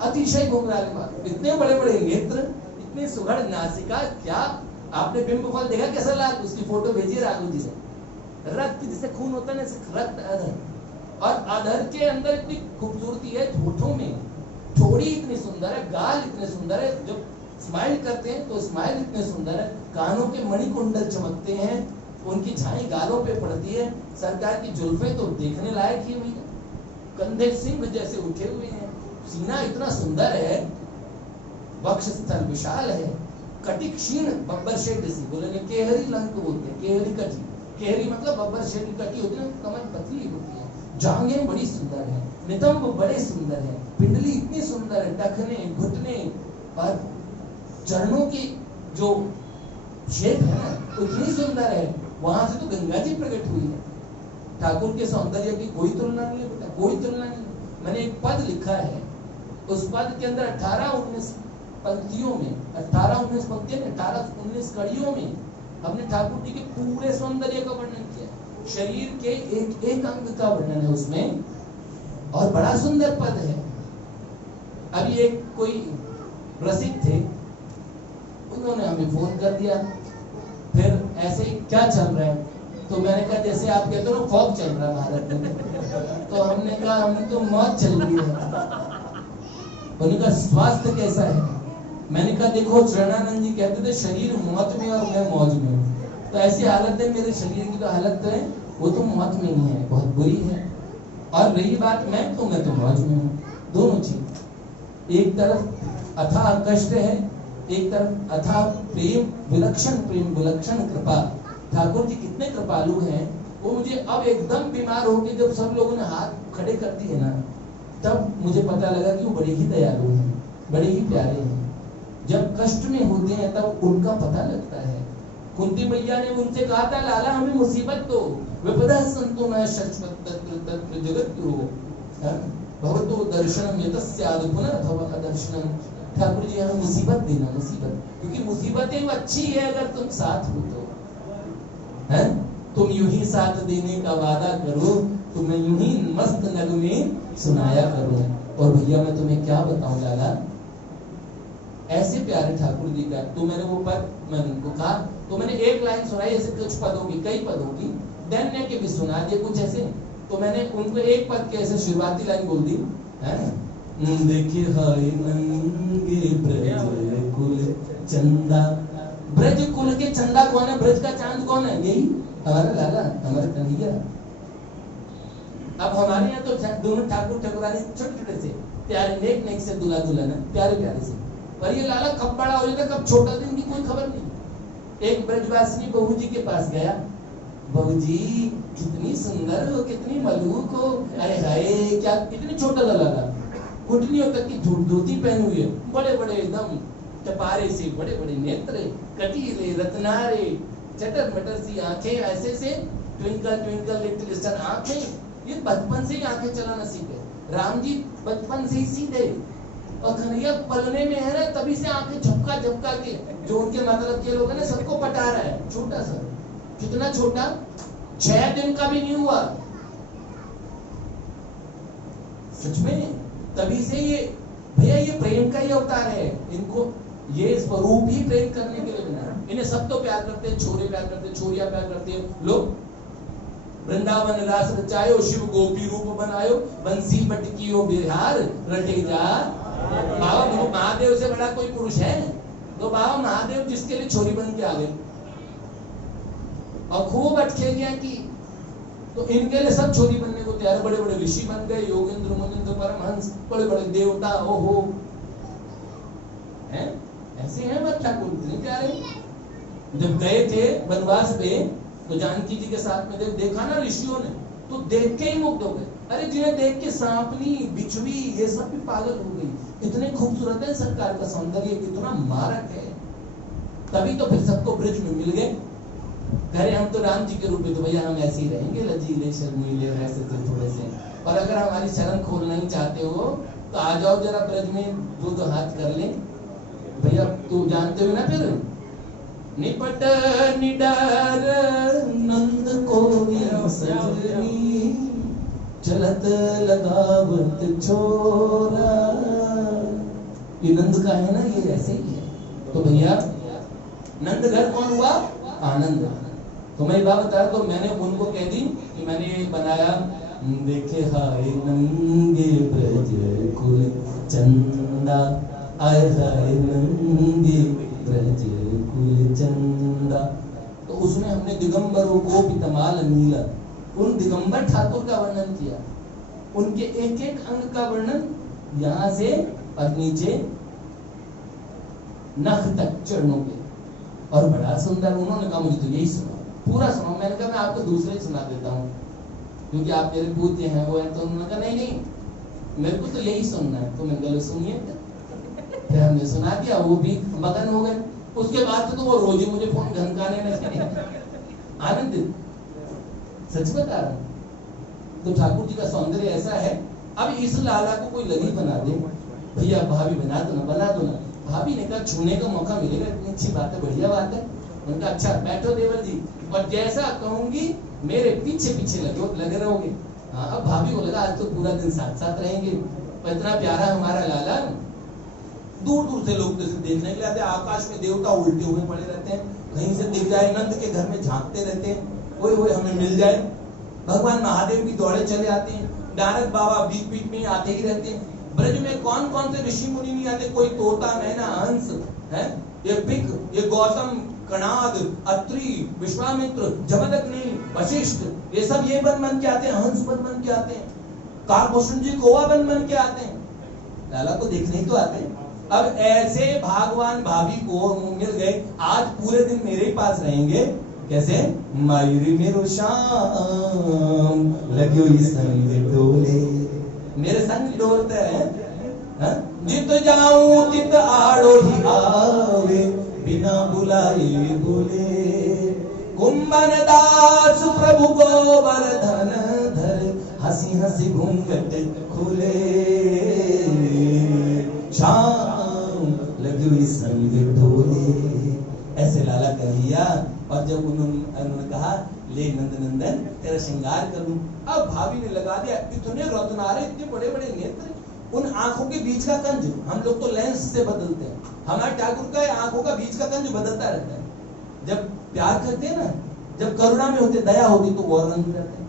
अतिशय घुंघराले बाल, इतने बड़े बड़े नेत्र, इतनी सुघड़ नासिका। क्या आपने बिंब फल देखा कैसा लगा? उसकी फोटो भेजिए राघव जी से। रक्त जिसे खून होता है ना, रक्त अधर, और अधर के अंदर इतनी खूबसूरती है, होठों में ठोड़ी इतनी सुंदर है, गाल इतने सुंदर है, जब स्माइल करते हैं तो स्माइल इतने सुंदर है, कानों के मणिकुंडल चमकते हैं, उनकी छाई गालों पे पड़ती है, सरकार की जुल्फे तो देखने लायक ही हुई है, कंधे सिंह जैसे उठे हुए हैं, सीना इतना सुंदर है, वक्षस्थल विशाल है, कटी क्षीण बब्बर शेड जैसी, बोले केहरी लंक बोलते हैं, केहरी कटी, केहरी मतलब बब्बर शेड कटी होती है, कमर पतली होती है, जांघें बड़ी सुंदर है, नितंब बड़े सुंदर है, पिंडली इतनी सुंदर है, टखने घुटने और चरणों की जो शेप है ना उतनी सुंदर है। वहां से तो गंगा जी प्रकट हुई है। ठाकुर के सौंदर्य की कोई तुलना नहीं है बेटा, कोई तुलना नहीं। मैंने एक पद लिखा है, उस पद के अंदर 18-19 पंक्तियों में, 18-19 पंक्तियों में, 18-19 कड़ियों में हमने ठाकुर जी के पूरे सौंदर्य का वर्णन किया। शरीर के एक एक अंग का वर्णन है उसमें, और बड़ा सुंदर पद है। अभी एक कोई रसिक थे, उन्होंने हमें फोन कर दिया, फिर ऐसे ही क्या चल रहा है, तो मैंने कहा जैसे आप कहते हो ना फॉग चल रहा है भारत में, तो हमने कहा हमने तो मौत चल रही है। उनका स्वास्थ्य कैसा है? मैंने कहा देखो चरणानंद जी कहते थे शरीर मौत में और मैं मौज में हूँ, तो ऐसी हालत है मेरे शरीर की, तो हालत तो है वो तो मौत में ही है, बहुत बुरी है। और रही बात मैं तो मौज में हूँ। दोनों चीज, एक तरफ अथाह कष्ट है, एक तरफ अथाह प्रेम, विलक्षण प्रेम, विलक्षण कृपा। ठाकुर जी कितने कृपालु हैं। वो मुझे अब एकदम बीमार हो गए, जब सब लोगों ने हाथ खड़े कर दिए ना, तब मुझे पता लगा कि वो बड़े ही दयालु हैं, बड़े ही प्यारे हैं। जब कष्ट में होते हैं तब उनका पता लगता है। कुंती मैया ने उनसे कहा था लाला हमें मुसीबत दो, विपदा संतो न शाश्वत तत्र जगत हो भवतो दर्शनम यतस्याद पुनर्भव अदर्शनम। ठाकुर जी हमें मुसीबत देना, मुसीबत, क्योंकि मुसीबतें अच्छी है अगर तुम साथ हो तो है। तुम यूं ही साथ देने का वादा करो, तुम्हें यूं ही मस्त नगमे सुनाया करो। और भैया मैं तुम्हें क्या बताऊं लाला, ऐसे प्यारे ठाकुर जी का। तो मैंने वो पद मैंने उनको कहा, तो मैंने एक लाइन सुनाई, ऐसे कुछ पदों की, कई पदों की, दैन्य के भी सुना दिए कुछ ऐसे। तो मैंने उनको एक पद के ऐसे शुरुआती लाइन बोल दी, है देखिए हाय नंगे ब्रज कुल चंदा। ब्रज कुल के चंदा कौन है? ब्रज का चांद कौन है? यही हमारा लाला, हमारे कन्हैया। अब हमारे यहाँ तो दोनों ठाकुर ठाकुरानी छोटे छोटे से प्यारे, नेक नेक से दूल्हा दुल्हन है, प्यारे प्यारे से। पर ये लाला कब बड़ा हो जाता, कब छोटा, दिन की कोई खबर नहीं। एक ब्रजवासिनी बहू जी के पास गया, बहू जी कितनी सुंदर हो, कितनी मलूक हो, अरे हाय क्या, इतनी छोटा लाला, घुटनियों तक की धोती पहनी हुई है, बड़े बड़े एकदम टपारे से, बड़े बड़े नेत्र, कटीले रत्नारे, चटर मटर सी आंखें, ऐसे से ट्विंकल ट्विंकल लिटिल स्टार आंखें। ये बचपन से ही आंखें चलाना सीखे। राम जी बचपन से ही सीधे, और कन्हैया पलने में है ना, तभी से आंखें झपका झपका के, जो उनके मतलब के लोग हैं ना, सबको पटा रहा है। छोटा सा, कितना छोटा, 6 दिन का भी नहीं हुआ, सच में। तभी से ये भैया, ये प्रेम का ही अवतार है। इनको ये स्वरूप ही प्रेम करने के लिए बना। इन्हें सब तो प्यार करते हैं, छोरे प्यार करते हैं, छोरिया प्यार करते हैं लोग। वृंदावन रास रचायो, शिव गोपी रूप बनायो, बंसी बटकियो बिहार रटे जा। बाबा महादेव से बड़ा कोई पुरुष है? तो बाबा महादेव जिसके लिए छोरी बन के आ गए और खूब अटखेलियां की, तो इनके लिए सब छोरी बनने को तैयार। बड़े बड़े ऋषि बन गए, योगेंद्र मुनिंद्र परमहंस, बड़े बड़े देवता, ओहो हैं, ऐसे हैं मत ठाकुर, इतने प्यारे। जब गए थे वनवास पे, तो जानकी जी के साथ में जब देखा ना ऋषियों ने, तो देख के ही मुग्ध हो गए। अरे जिन्हें देख के सांपनी, बिच्छवी, ये सब भी पागल हो गई। इतने खूबसूरत है सरकार का सौंदर्य, कितना मारक है। तभी तो फिर सबको ब्रिज में मिल गए। कह हम तो राम जी के रूप में, तो भैया हम ऐसे ही रहेंगे, लजीले शर्मीले वैसे तो थोड़े से। और अगर हमारी शरण खोलना ही चाहते हो तो आ जाओ जरा ब्रज में, दो हाथ कर ले भैया। तू जानते हो ना, फिर निपट निडर नंद को सजनी, चलत लगावत छोरा। ये नंद का है ना, ये ऐसे ही है। तो भैया नंद घर कौन हुआ? आनंद। तो मैं बात बता, तो मैंने उनको कह दी कि मैंने ये बनाया, देखे हाय नंगे ब्रज कुल चंदा, आय हाय नंगे ब्रज कुल चंदा। तो उसमें हमने दिगंबरों को पितमाल नीला, उन दिगंबर ठाकुर का वर्णन किया, उनके एक एक अंग का वर्णन, यहां से और नीचे नख तक चरणों के। और बड़ा सुंदर। उन्होंने कहा मुझे तो यही सुना, पूरा सुना। मैंने कहा मैं आपको दूसरे सुना देता हूँ, क्योंकि आप मेरे पूज्य हैं वो है। तो उन्होंने कहा नहीं नहीं मेरे को तो यही सुनना है। तो मैं गले सुनिए, फिर हमने सुना दिया, वो भी मगन हो गए। उसके बाद तो वो रोज ही मुझे फोन घनकाने लगे, आनंदित, सच बता रहा हूँ। तो ठाकुर जी का सौंदर्य ऐसा है। अब इस लाला को कोई लगी बना दे, भैया भाभी बना दो ना, बना दो ना। भाभी ने कहा छूने का मौका मिलेगा, इतनी अच्छी बात है, बढ़िया बात है। उनका अच्छा बैठो देवर जी, और जैसा कहूंगी मेरे पीछे पीछे लगे रहोगे। हाँ, अब भाभी को लगा आज तो पूरा दिन साथ साथ रहेंगे, इतना प्यारा हमारा लाला। दूर दूर से लोग जैसे देखने के लिए आते हैं। आकाश में देवता उल्टे हुए पड़े रहते हैं, कहीं से दिख जाए, नंद के घर में झांकते रहते हैं, कोई हमें मिल जाए। भगवान महादेव भी दौड़े चले आते हैं, नारद बाबा बीच बीच में आते ही रहते हैं। ब्रज में कौन कौन से ऋषि मुनि नहीं आते, कोई तोता, मैना, हंस है, ये पिक, ये गौतम, कणाद, अत्रि, विश्वामित्र, जमदग्नि, वशिष्ठ, ये सब ये बन के आते हैं, हंस बन के आते हैं। कालभूषण जी कौवा बन के आते हैं, लाला को देखने ही तो आते हैं। अब ऐसे भगवान भाभी को मिल गए, आज पूरे दिन मेरे ही पास रहेंगे। कैसे? मायूरी मेरो शाम लगी हुई संग डोले, मेरे संग डोलते हैं। जित जाऊं तित आड़ो ही आवे, बिना बुलाए बोले। कुंभन दास प्रभु गोवर्धन धर, हंसी हंसी घूंघट खुले। शाम लगी हुई संग डोले, ऐसे लाला कर लिया। और जब उन्होंने कहा ले नंद नंदन तेरा श्रृंगार करूं, अब भाभी ने लगा दिया इतने रत्नारे, इतने बड़े बड़े नेत्र, उन आंखों के बीच का कंज, हम लोग तो लेंस से बदलते हैं, हमारे ठाकुर का आंखों का बीच का कंज बदलता रहता है। जब प्यार करते हैं ना, जब करुणा में होते, दया होती तो और रंग रहते हैं,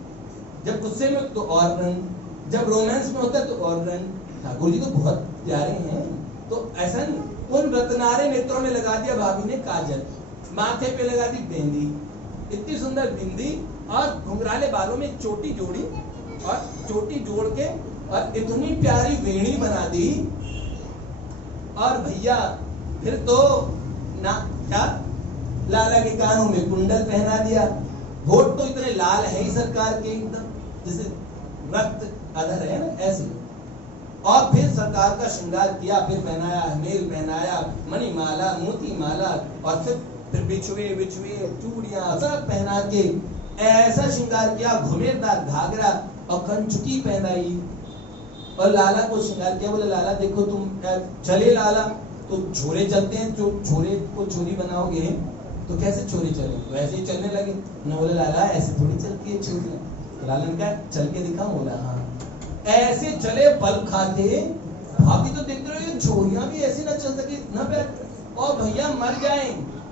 जब गुस्से में तो और रंग, जब रोमांस में होता है तो और रंग। ठाकुर जी तो बहुत प्यारे हैं। तो ऐसा उन रत्नारे नेत्रों में लगा दिया भाभी ने काजल, माथे पे लगा दी बिंदी, इतनी सुंदर बिंदी, और घुंघराले बालों में चोटी जोड़ी, और चोटी जोड़ के और इतनी प्यारी वेणी बना दी। और भैया फिर तो ना क्या, लाला के कानों में कुंडल पहना दिया, होठ तो इतने लाल है ही सरकार के, एकदम जैसे रक्त अधर है ना ऐसे। और फिर सरकार का श्रृंगार किया, फिर पहनाया मेल, पहनाया मणिमाला, मोती माला, और फिर बिछुए चूड़ियां सब पहना के ऐसा श्रृंगार किया, घुमेरदार घाघरा और कंचुकी पहनाई। और लाला को श्रृंगार किया, बोले लाला देखो तुम चले लाला, तो छोरे चलते हैं, जो छोरे को छोरी बनाओगे तो कैसे छोरी चले, तो ऐसे ही चलने लगे न। बोले लाला ऐसे थोड़ी चलती है छोरियां, तो लाला ने कहा चल के दिखाऊं, बोला हाँ। ऐसे चले बल खाते, भाभी तो देखते रहे छोरियां भी ऐसे ना चल सके ना बैठ, और भैया मर जाए।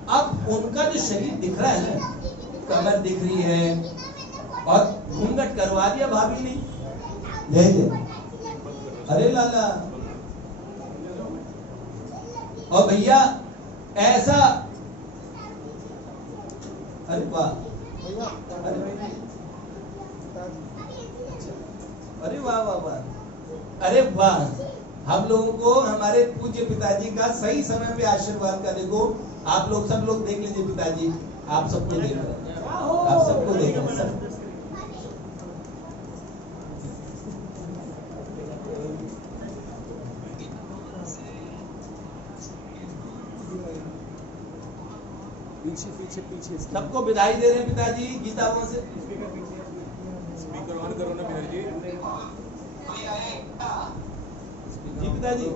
अब उनका जो शरीर दिख रहा है ना, कमर दिख रही है, और घूंघट करवा दिया भाभी ने। अरे लाला, और भैया ऐसा, अरे वाह, अरे वाह वाह वाह, अरे वाह। हम लोगों को हमारे पूज्य पिताजी का सही समय पे आशीर्वाद का देखो, आप लोग सब लोग देख लीजिए, पिताजी आप सबको देख रहे हैं, आप सबको देख रहे हैं। पीछे सबको विदाई दे रहे हैं पिताजी गीताओं से। स्पीकर ऑन करो ना पिताजी। जी पिताजी,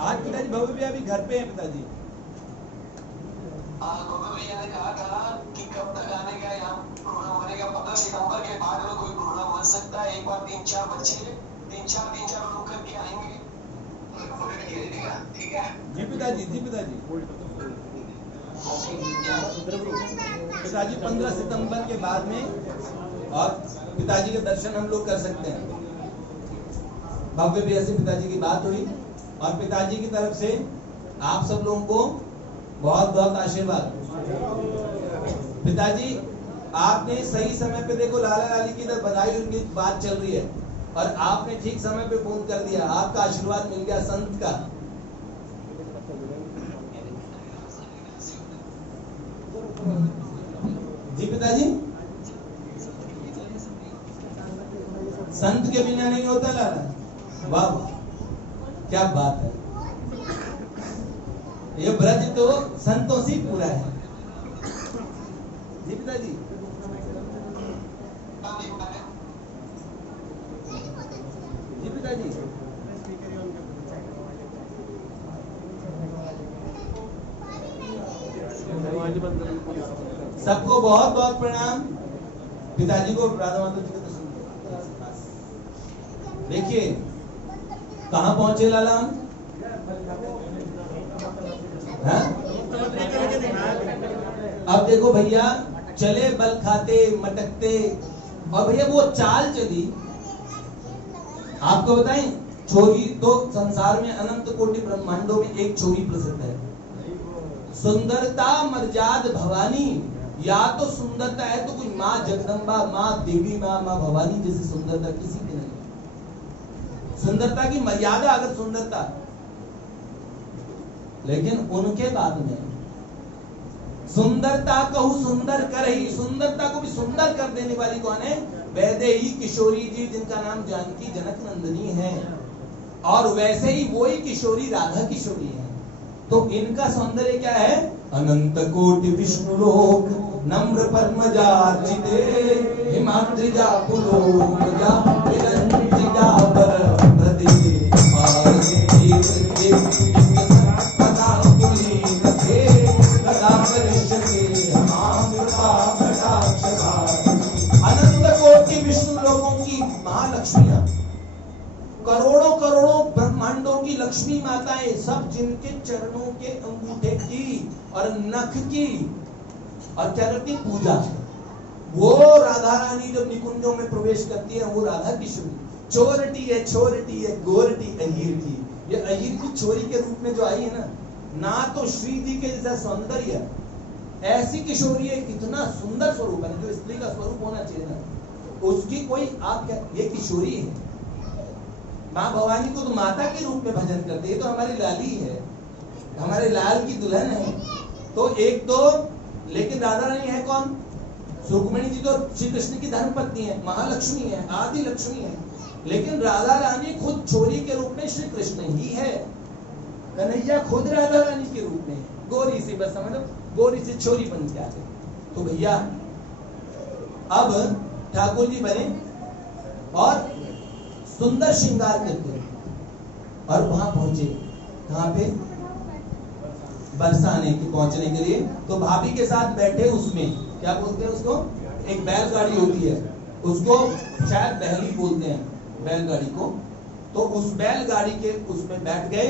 आज पिताजी भव्य भैया अभी घर पे हैं पिताजी। भव्य भैया ने कहा था कि कब तक आने का यहाँ प्रोग्राम बनेगा, 15 सितंबर के बाद में कोई प्रोग्राम बन सकता है। एक बार 3-4 बच्चे 3-4 लोग करके आएंगे, ठीक है जी पिताजी। जी पिताजी, पिताजी 15 सितंबर के बाद में, और पिताजी के दर्शन हम लोग कर सकते हैं। भव्य भैया से पिताजी की बात हुई, और पिताजी की तरफ से आप सब लोगों को बहुत बहुत आशीर्वाद। पिताजी आपने सही समय पे देखो, लाला लाली की इधर बधाई उनकी बात चल रही है, और आपने ठीक समय पे फोन कर दिया, आपका आशीर्वाद मिल गया संत का। जी पिताजी, संत के बिना नहीं होता लाला। वाह क्या बात है, ये ब्रज तो संतों से पूरा है। जी पिताजी, जी पिताजी, सबको बहुत बहुत प्रणाम। पिताजी को राधा माधव जी के दर्शन। देखिए कहाँ पहुंचे लाला हम? अब देखो भैया, चले बल खाते मटकते, और भैया वो चाल चली। आपको बताएं, छोरी तो संसार में अनंत कोटि ब्रह्मांडों में एक छोरी प्रसिद्ध है, सुंदरता मर्याद भवानी। या तो सुंदरता है तो कोई माँ जगदम्बा, माँ देवी, माँ भवानी जैसी सुंदरता किसी की नहीं। सुंदरता की मर्यादा अगर सुंदरता, लेकिन उनके बाद में सुंदरता कहूँ सुंदर कर ही, सुंदरता को भी सुंदर कर देने वाली कौन है? वैदेही किशोरी जी, जिनका नाम जानकी जनक नंदिनी है, और वैसे ही वही किशोरी राधा किशोरी है। तो इनका सौंदर्य क्या है? अनंत कोटि विष्णु लोक नम्र पद्मजार्चिते हिमाद्रिजा पुलोमजा विरंजिजा परप्रदे पार्वती पदा कुलीनते कदा परिष्यते महाकृपा कटाक्षरा। अनंत कोटि विष्णु लोकों की महालक्ष्मियां, करोड़ों करोड़ों ब्रह्मांडों की लक्ष्मी माताएं, सब जिनके चरणों के अंगूठे की और नख की और क्या करती पूजा। वो राधा रानी जब निकुंजों में प्रवेश करती है, वो राधा किशोरी चोरटी है, छोरटी है, गोरटी अहीर की। ये अहीर की छोरी के रूप में जो आई है ना तो श्री जी के जैसा सौंदर्य, ऐसी किशोरी है, कितना सुंदर स्वरूप है, जो स्त्री का स्वरूप होना चाहिए ना, उसकी कोई आप क्या, ये किशोरी है। माँ भवानी को तो माता के रूप में भजन करते हैं, तो हमारी लाली है, हमारे लाल की दुल्हन है। तो एक तो, लेकिन राधा रानी है कौन? रुक्मिणी जी तो श्री कृष्ण की धर्मपत्नी है, महालक्ष्मी है, आदि लक्ष्मी है, लेकिन राधा रानी खुद छोरी के रूप में श्री कृष्ण ही है। कन्हैया खुद राधा रानी के रूप में, गोरी सी, बस समझ लो, गोरी से छोरी बन के आते। तो भैया अब ठाकुर जी बने और सुंदर श्रृंगार करके, और वहां पहुंचे। कहां पे? बरसाने के पहुंचने के लिए। तो भाभी के साथ बैठे, उसमें क्या बोलते हैं उसको, एक बैलगाड़ी होती है, उसको शायद बहली बोलते हैं बैलगाड़ी को। तो उस बैलगाड़ी के उसमें बैठ गए,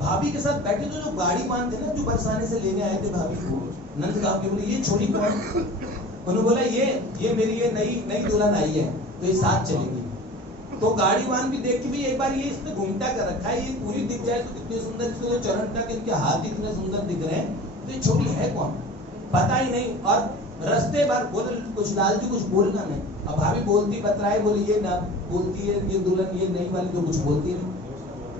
भाभी के साथ बैठे। तो जो गाड़ी थे ना, जो बरसाने से लेने आए थे भाभी को, नंदगांव के, बोले ये छोरी कौन? उन्होंने बोला ये मेरी ये नई दुल्हन आई है, तो ये साथ चलेगी। तो गाड़ीवान भी देख के भी एक बार ये इसने घूमटा कर रखा है, ये पूरी दिख जाए तो कितनी सुंदर, इसको तो चरण तक इनके हाथ इतने सुंदर दिख रहे हैं, तो ये छोरी है कौन? पता ही नहीं। और रास्ते भर बोले कुछ लालजू कुछ बोलना नहीं। अब भाभी बोलती बतराए, बोले ये ना बोलती है, ये दुल्हन ये नई वाली तो कुछ बोलती नहीं।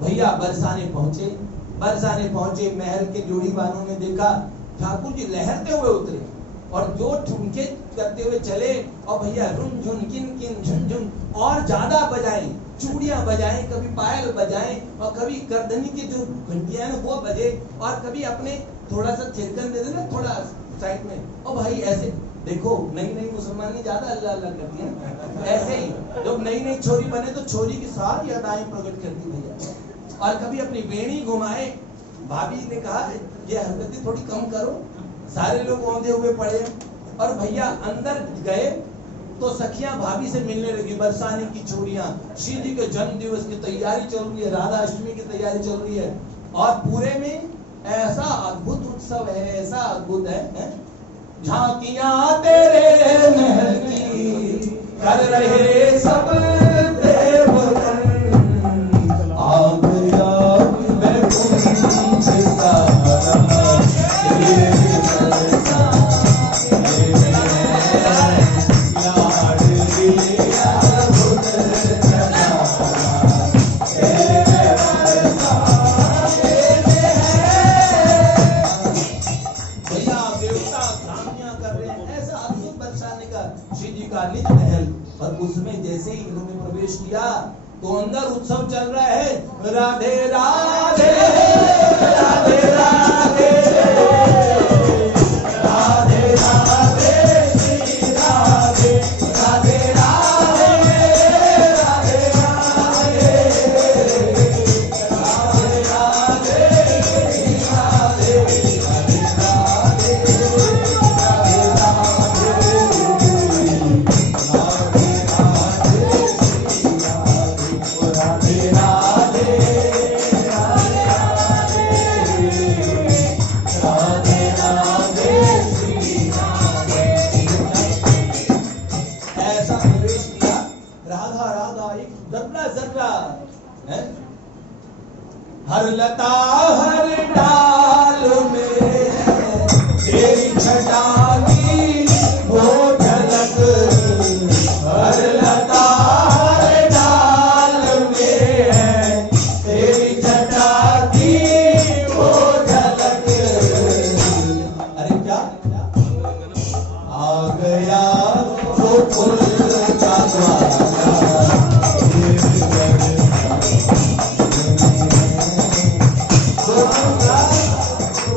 भैया बरसाने पहुंचे, महल के जोड़ी वालों ने देखा ठाकुर जी लहरते हुए उतरे, और जो ठुमके करते हुए चले, और भैया रुन झुन किन किन झुन झुन, और ज्यादा बजाएं, चूड़ियां बजाएं, कभी पायल बजाएं, और कभी गर्दनी की जो घंटियां हैं वो बजे, और कभी अपने थोड़ा सा थिरकन दे देना थोड़ा साइड में। और भाई ऐसे देखो, नई मुसलमानी ज्यादा अल्लाह अल्लाह करती है, ऐसे ही जब नई छोरी बने तो छोरी की सारी अदाएं प्रकट करती भैया। और कभी अपनी बेड़ी घुमाए। भाभी ने कहा ये हरकतें थोड़ी कम करो, सारे लोग औंधे हुए पड़े। और भैया अंदर गए तो सखियां भाभी से मिलने लगी, बरसाने की छोरियां। श्री जी के जन्म दिवस की तैयारी चल रही है, राधा अष्टमी की तैयारी चल रही है, और पूरे में ऐसा अद्भुत उत्सव है, ऐसा अद्भुत है। झांकियां तेरे महल की कर रहे सब देवगण, आग आग में कुंज सारा निज महल। और उसमें जैसे ही इन्होंने प्रवेश किया तो अंदर उत्सव चल रहा है, राधे राधे राधे राधे राधे राधे श्री राधे राधे राधे राधे राधे राधे राधे श्री राधे राधे राधे राधे राधे है? हर लता हर डाल में तेरी छटा की वो झलक, हर लता हर डाल में है तेरी छटा की वो झलक। अरे क्या आ गया वो फूल का द्वारा,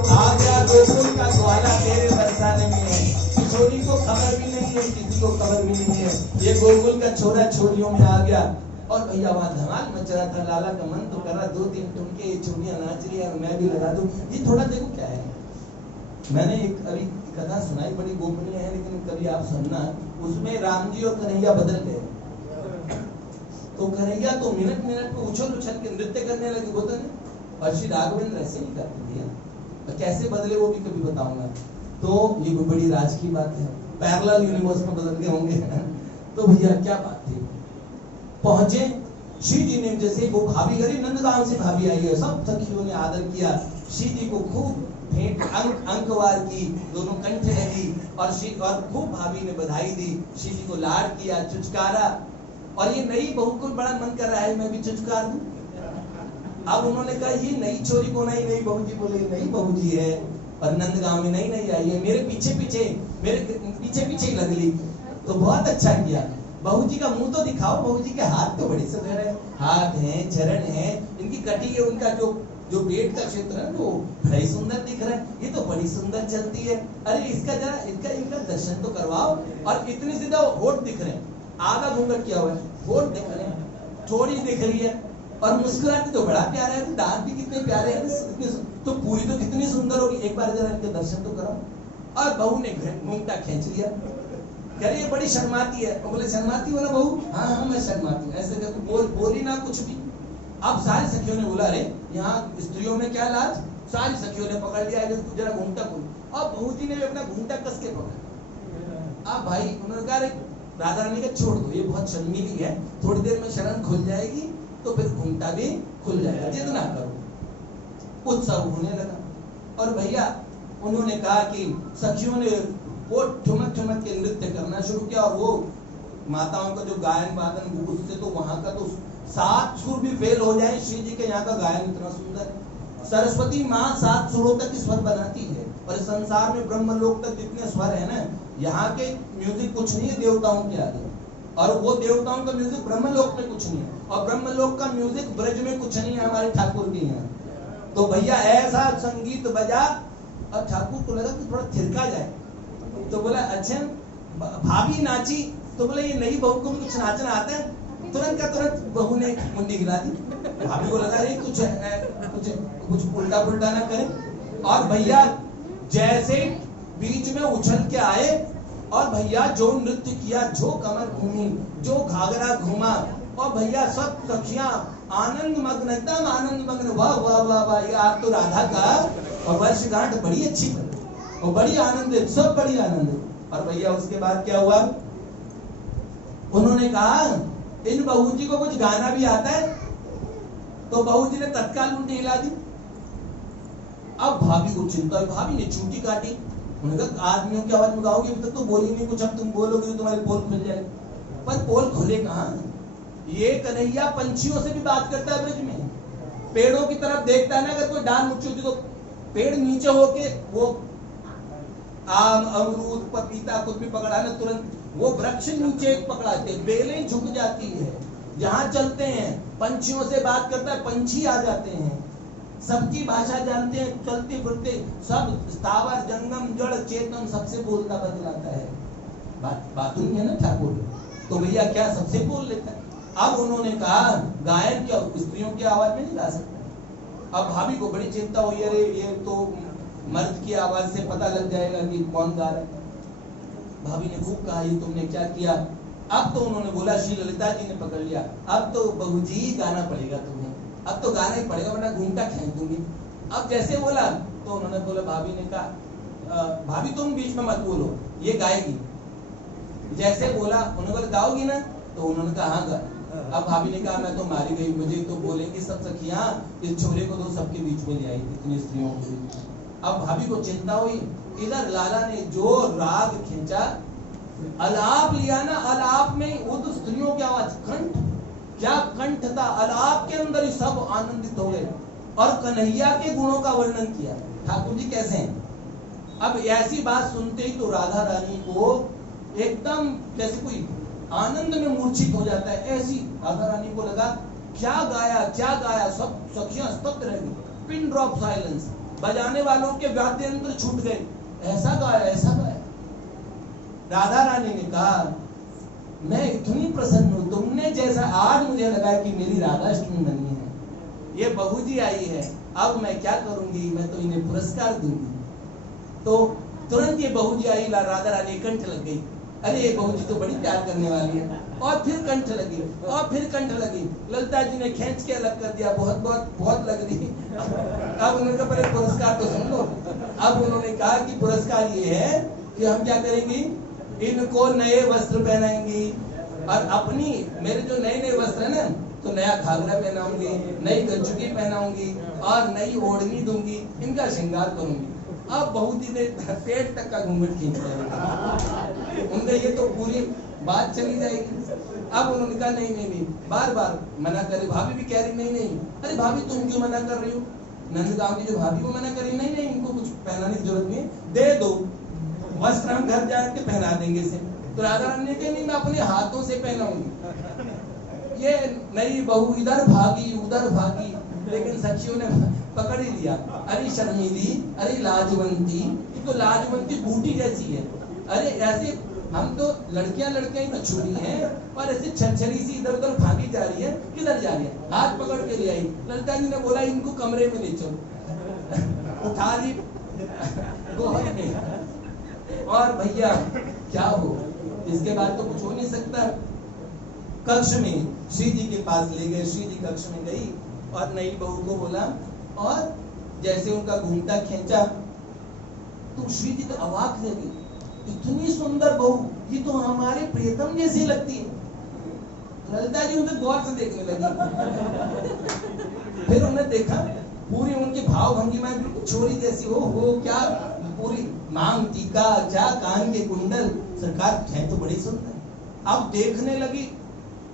आ गया गोकुल का ग्वाला तेरे बरसाने में है। किशोरी को खबर भी नहीं है, किसी को खबर भी नहीं है, ये गोकुल का छोरा छोरियों में आ गया। और भैया वहां धमाल मच रहा था, लाला का मन तो कर रहा 2-3 टुनके चूड़ियां नाच रही है, मैं भी लगा दूं। ये थोड़ा देखो क्या है, मैंने एक अभी कथा सुनाई, बड़ी गोपनीय है लेकिन कभी आप सुनना। उसमें राम जी और कन्हैया बदल गए, तो कन्हैया तो मिनट मिनट पे उछल उछल के नृत्य करने लगे, बोलते नहीं। और श्री राघवेंद्र ऐसे नहीं करते थे, तो कैसे बदले वो भी कभी बताऊंगा। तो ये बड़ी राज की बात है, पैरेलल यूनिवर्स में बदल गए होंगे। तो भैया क्या बात थी, पहुंचे श्री जी ने, जैसे वो भाभी गरी नंदगांव से भाभी आई है, सब सखियों ने आदर किया, श्री जी को खूब भेंट अंकवार की, दोनों कंठे लगी और खूब भाभी ने बधाई दी, श्री जी को लाड किया, चुचकारा। और ये नई बहू को बड़ा मन कर रहा है मैं भी चुचकार दूं। अब उन्होंने कहा ये नई चोरी को नहीं, नई बहू जी बोले नई बहू जी है और नंदगांव में नई नई आई है, मेरे पीछे पीछे ही लग ली। तो बहुत अच्छा किया, बहू जी का मुंह तो दिखाओ, बहू जी के हाथ तो बड़े सुंदर है, हाथ हैं, चरण हैं, इनकी कटी है, उनका जो पेट का क्षेत्र है वो बड़ा ही सुंदर दिख रहा है, ये तो बड़ी सुंदर चलती है। अरे इसका जरा इनका दर्शन तो करवाओ। और इतनी सीधा होठ दिख रहे हैं, आधा घूंघट किया हुआ है, होठ दिख रहे हैं, थोड़ी दिख रही है, और मुस्कुराती तो बड़ा प्यारा है, दांत भी कितने प्यारे हैं, तो पूरी तो कितनी सुंदर होगी, एक बार जरा इनके दर्शन तो कराओ। और बहू ने घूंघटा खींच लिया, कह रही है बड़ी शर्माती है। और बोले शर्माती हो ना बहू? हाँ मैं शर्माती हूँ। ऐसे करके बोली ना कुछ भी। अब सारी सखियों ने बोला अरे यहाँ स्त्रियों में क्या लाज, सारी सखियों ने पकड़ लिया, जरा घूंघटा खोल। और बहू जी ने भी अपना घूंघटा कस के पकड़ा। अब भाई उन्होंने कहा राधा रानी का छोड़ दो, ये बहुत शर्मीली है, थोड़ी देर में शर्म खुल जाएगी तो फिर घूंघटा भी खुल जाएगा, जितना करो। उत्सव होने लगा और भैया उन्होंने कहा कि सखियों ने वो ठुमक ठुमक के नृत्य करना शुरू किया। और वो माताओं का जो गायन वादन, उससे तो वहां का तो 7 सुर भी फेल हो जाए, श्री जी के यहाँ का गायन इतना सुंदर है। सरस्वती माँ 7 सुरों तक स्वर बनाती है, और संसार में ब्रह्मलोक तक जितने स्वर है ना, यहाँ के म्यूजिक कुछ नहीं है देवताओं के आगे, और वो देवताओं का म्यूजिक ब्रह्मलोक में कुछ नहीं है, और ब्रह्मलोक का म्यूजिक ब्रज में कुछ नहीं है हमारे ठाकुर के यहाँ। तो भैया ऐसा संगीत बजा, और ठाकुर को लगा कि थोड़ा थिरका जाए, तो बोला अच्छा भाभी नाची, तो बोला ये नई बहू को कुछ नाचना आता है? तुरंत का तुरंत बहू ने मुंडी गिरा दी। भाभी को लगा कुछ उल्टा पुल्टा ना करे। और भैया जैसे बीच में उछल के आए, और भैया जो नृत्य किया, जो कमर घूमी, जो घाघरा घूमा, और भैया सब सखियां आनंद मग्न, एकदम आनंद मग्न। वाह वाह वाह वाह, ये आज तो राधा का और वर्षगांठ बड़ी अच्छी और बड़ी आनंदित, सब बड़ी आनंदित। और भैया उसके बाद क्या हुआ, उन्होंने कहा इन बहू जी को कुछ गाना भी आता है? तो बहू जी ने तत्काल मुंडी हिला दी। अब भाभी को चिंता, भाभी ने चूटी काटी, उन्होंने कहा आदमियों की आवाज में गाओगे, अभी तक तो बोली नहीं कुछ, अब तुम बोलोगे तो तुम्हारी पोल खुल जाएगी। पर पोल खुले कहाँ? ये कन्हैया पंछियों से भी बात करता है ब्रज में, पेड़ों की तरफ देखता है ना, अगर कोई डाल ऊंची होती तो पेड़ नीचे होके वो आम अमरूद पपीता कुछ भी पकड़ा ना, तुरंत वो वृक्ष नीचे पकड़ाते, बेलें झुक जाती है। जहां चलते हैं पंछियों से बात करता है, पंछी आ जाते हैं, सबकी भाषा जानते हैं, चलते फिरते सब स्थावर जंगम जड़ चेतन सबसे बोलता बतलाता है। बात नहीं है ना ठाकुर, तो भैया क्या सबसे बोल लेता है। अब उन्होंने कहा गायन क्या स्त्रियों की आवाज में नहीं गा सकता। अब भाभी को बड़ी चिंता हुई, अरे ये तो मर्द की आवाज से पता लग जाएगा कि कौन गा रहा है। भाभी ने खूब कहा ये तुमने क्या किया। अब तो उन्होंने बोला, श्री ललिता जी ने पकड़ लिया, अब तो बहू जी गाना पड़ेगा तुम्हें, अब तो गाना ही पड़ेगा वरना घूंघटा खींच दूंगी। अब जैसे बोला तो उन्होंने बोला, भाभी ने कहा भाभी तुम बीच में मत बोलो, ये गाएगी। जैसे बोला उन्होंने बोला गाओगी ना, तो उन्होंने कहा हाँ गा। अब भाभी ने कहा मैं तो मारी गई, मुझे तो बोलेंगे सब सखियां इस छोरे को तो सबके बीच में ले आई इतनी स्त्रियों के बीच। अब भाभी को चिंता हुई, इधर लाला ने जो राग खींचा, अलाप लिया ना, अलाप में वो तो स्त्रियों की आवाज, कंठ क्या कंठ था, अलाप के अंदर ही सब आनंदित हो गए और कन्हैया के गुणों का वर्णन किया, ठाकुर जी कैसे हैं। अब ऐसी बात सुनते ही तो राधा रानी को एकदम जैसे कोई आनंद में मूर्छित हो जाता है, ऐसी राधा रानी को लगा क्या गाया, सब सखियां स्तब्ध रह गई, पिन ड्रॉप साइलेंस, बजाने वालों के वाद्य यंत्र छूट गए, ऐसा गाया। राधा रानी ने कहा मैं इतनी प्रसन्न हूं, तुमने जैसा आज मुझे लगा कि मेरी राधा अष्टमी बनी है, ये बहू जी आई है, अब मैं क्या करूंगी, मैं तो इन्हें पुरस्कार दूंगी। तो तुरंत ये बहू जी आई, राधा रानी कंठ लग गई, अरे ये बहू जी तो बड़ी प्यार करने वाली है, और फिर कंठ लगी और फिर कंठ लगी, ललिता जी ने खींच के अलग कर दिया, बहुत लग रही। अब उन्होंने कहा पहले पुरस्कार तो सुन लो। अब उन्होंने कहा कि पुरस्कार ये है कि हम क्या करेंगे, इनको नए वस्त्र पहनाएंगे, और अपनी मेरे जो नए वस्त्र है ना, तो नया घाघरा पहनाऊंगी, नई गंजुकी पहनाऊंगी और नई ओढ़नी दूंगी, इनका श्रृंगार करूंगी। अब बहू जी ने पेट तक का घूंघट खींच लिया, उनका ये तो पूरी बात चली जाएगी। अब उन्होंने कहा नहीं, बार मना करे, भाभी भी कह रही नहीं, अरे भाभी तुम क्यों मना कर रही हो, नंदगांव की जो भाभी को मना करी, नहीं इनको कुछ पहनाने की जरूरत नहीं, दे दो वस्त्र, हम घर जाके पहना देंगे इसे। तो राधा रानी ने कहा नहीं, मैं अपने हाथों से पहनाऊंगी। ये नई बहू इधर भागी उधर भागी, लेकिन सखियों ने पकड़ ही लिया, अरे शर्मीली, अरे लाजवंती, तो लाजवंती बूटी जैसी है, अरे ऐसे हम तो लड़कियां ही तो छुरी हैं, और ऐसे छरछरी सी इधर उधर भागी जा रही है, किधर जा रही है, हाथ पकड़ के ले आई। ललिता जी ने बोला इनको कमरे में ले चलो, उठा ली गोहर में, और भैया क्या हो, इसके बाद तो कुछ हो नहीं सकता। कक्ष में श्री जी के पास ले गए, श्री जी कक्ष में गई और नई बहू को बोला, और जैसे उनका घूंघटा खींचा तो श्री जी तो अवाक रह गई, इतनी सुंदर बहू, ये तो हमारे प्रियतम जैसी लगती है। ललिता जी उन्हें गौर से देखने लगी, फिर उन्हें देखा पूरी उनकी भाव भंगिमा बिल्कुल छोरी जैसी, हो क्या पूरी मांग टीका, क्या कान के कुंडल, सरकार है तो बड़ी सुंदर। अब देखने लगी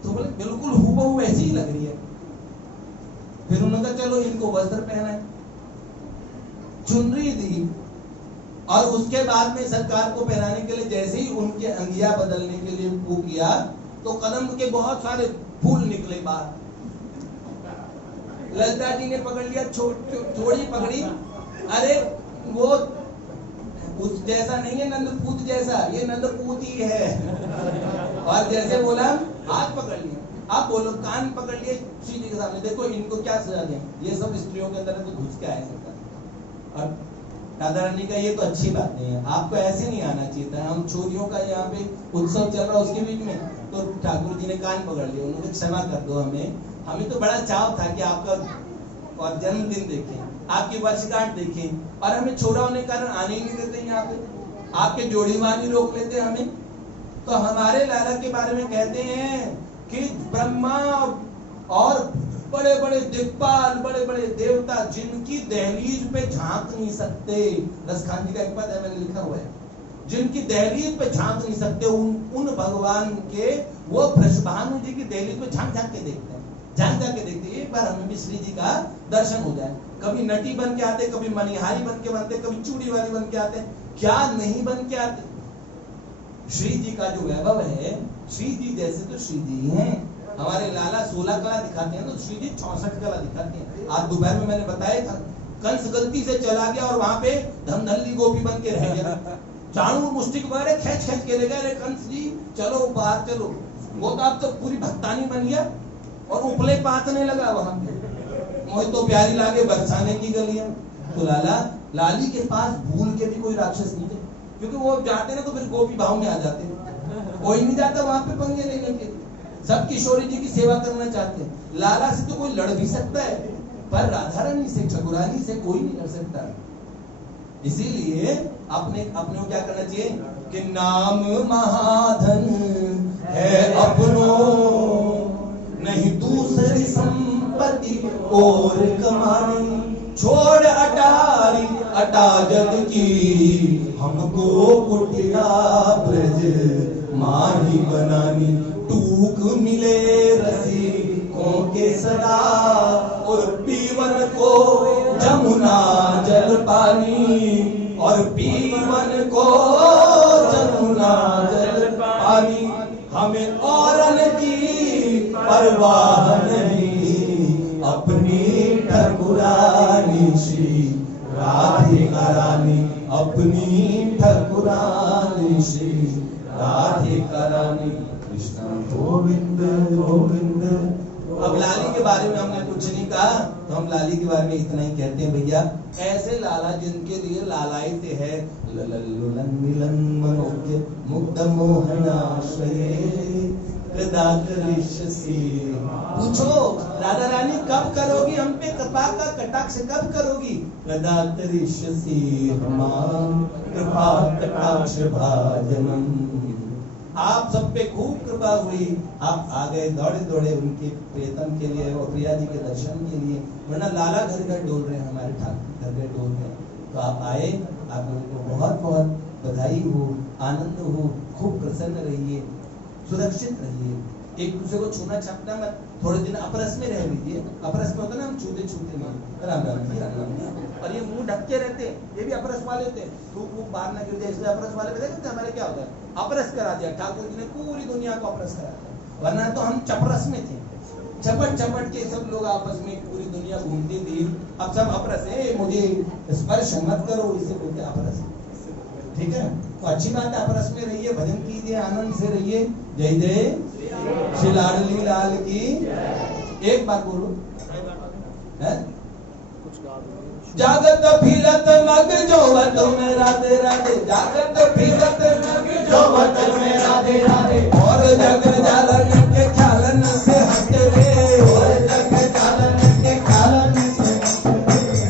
तो बोले बिल्कुल हूबहू वैसी ही लग रही है। फिर उन्होंने कहा चलो इनको वस्त्र पहनाए, चुनरी दी, और उसके बाद में सरकार को पहनाने के लिए जैसे ही उनके अंगिया बदलने के लिए वो किया, तो कदम के बहुत सारे फूल निकले बाहर। ललिता जी ने पकड़ लिया, थोड़ी पकड़ी, अरे वो उस जैसा नहीं है, नंदपूत जैसा, ये नंदपूत ही है। और जैसे बोला हाथ पकड़ लिया, आप बोलो कान पकड़ लिए श्री जी के सामने, देखो इनको क्या सजा दें, ये सब स्त्रियों के अंदर तो घुस के आए सकता। और राधा रानी का ये तो अच्छी बात नहीं है, आपको ऐसे नहीं आना चाहिए था, हम छोरियों का यहाँ पे उत्सव चल रहा है उसके बीच में, तो ठाकुर जी ने कान पकड़ लिया, उन्होंने क्षमा कर दो हमें तो बड़ा चाव था कि आपका और जन्मदिन देखें, आपकी वर्षगांठ देखें, और हमें छोरा होने के कारण आने ही नहीं देते यहाँ पे, आपके जोड़ीवानी रोक लेते हमें। तो हमारे लाला के बारे में कहते हैं कि ब्रह्मा और बड़े बड़े दिक्पाल, बड़े बड़े देवता जिनकी दहलीज पे झांक नहीं सकते, रसखान जी का एक पद है मैंने लिखा हुआ है, जिनकी दहलीज पे झांक नहीं सकते, उन भगवान के वो वृषभानु जी की दहलीज पे झांक के देखते हैं, झांक के देखते हैं। एक बार हमें भी श्री जी का दर्शन हो जाए, कभी नटी बन के आते, कभी मनिहारी बन के बनते, कभी चूड़ी वाली बन के आते, क्या नहीं बन के आते। श्री जी का जो वैभव है, श्री जी जैसे तो श्री जी हैं। हमारे लाला 16 कला दिखाते हैं तो श्री जी 64 कला दिखाते हैं। आज दोपहर में मैंने बताया था, कंस गलती से चला गया और वहां पे धमधल्ली गोपी बन के रह गया, चाणूर मुष्टिक वगैरह खींच के ले गए, कंस जी चलो बाहर चलो, वो तो अब तो पूरी भक्तानी बन गया और उपले पातने लगा वहां पे, मोहित तो प्यारी लागे बरसाने की गलियां। तो लाला लाली के पास भूल के भी कोई राक्षस नहीं थे, क्योंकि वो जाते ना तो फिर गोपी भाव में आ जाते, कोई नहीं जाता वहां पे पंगे लेने के, सब किशोरी जी की सेवा करना चाहते हैं। लाला से तो कोई लड़ भी सकता है, पर राधा रानी से, ठकुरानी से कोई नहीं लड़ सकता। इसीलिए अपने को क्या करना चाहिए कि नाम महाधन है अपनो, नहीं दूसरी संपत्ति और कमानी, छोड़ अटारी अटा जग की, हमको कुटिया ब्रज माही बनानी। टूक मिले रसिकों के सदा, और पीवन को जमुना जल पानी, और पीवन को जमुना जल पानी। हमें औरन की परवाह नहीं, अपनी ठकुरानी श्री राधिका रानी, अपनी ठकुरानी श्री राधिका रानी। कृष्ण गोविंद गोविंद। अब लाली के बारे में हमने कुछ नहीं कहा, तो हम लाली के बारे में इतना ही कहते हैं भैया, ऐसे लाला जिनके लिए लालायित है, ललल्लुलन मिलन मनोज्ञ मुग्ध मोहनाश्रये कदाकरिष्यसि। पूछो राधा रानी कब करोगी हम पे कृपा का कटाक्ष, कब करोगी? कदाकरिष्यसि हमाम कृपा कटाक्ष भाजनम। आप सब पे खूब कृपा हुई, आप आ गए दौड़े दौड़े उनके प्रियतम के लिए और प्रिया जी के दर्शन के लिए, वरना लाला घर घर डोल रहे हैं, हमारे ठाकुर घर घर डोल रहे हैं। तो आप आए, आप लोगों को बहुत बहुत बधाई हो, आनंद हो, खूब प्रसन्न रहिए, सुरक्षित रहिए, एक दूसरे को छूना छापना मत। थोड़े दिन अपरस में रह लीजिए, अपरस में होता ना हम छूते छूते नहीं, राम राम जी राम राम जी, और ये मुंह ढक के रहते हैं, ये भी अपरस वाले होते हैं, थूक वूक बाहर ना गिर जाए इसलिए अपरस वाले पता है हमारे क्या होता है, अपरस करा दिया ठाकुर जी ने, पूरी दुनिया को अपरस करा दिया। वरना तो हम चपरस में थे, चपट चपट के सब लोग आपस में पूरी दुनिया घूमती थी, अब सब अपरस है, मुझे स्पर्श मत करो, इसे बोलते अपरस। ठीक है, तो अच्छी बात है, अपरस में रहिए, भजन कीजिए, आनंद से रहिए। जय जय श्री लाडली लाल की। एक बार बोलो है? जागत फिरत मग जोवत में राधे राधे, जागत फिरत मग जोवत में राधे राधे, और जग जालन के ख्यालन से हट रे, और जग जालन के ख्यालन से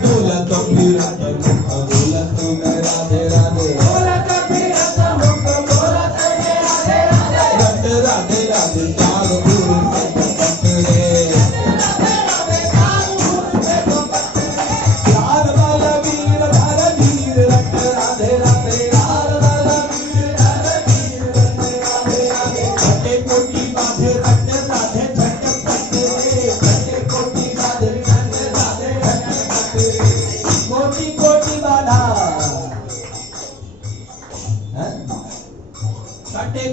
दौलत फिरत मुख दौलत में राधे राधे, दौलत फिरत मुख दौलत में राधे राधे, रट राधे राधे चार गुरु से पट रे,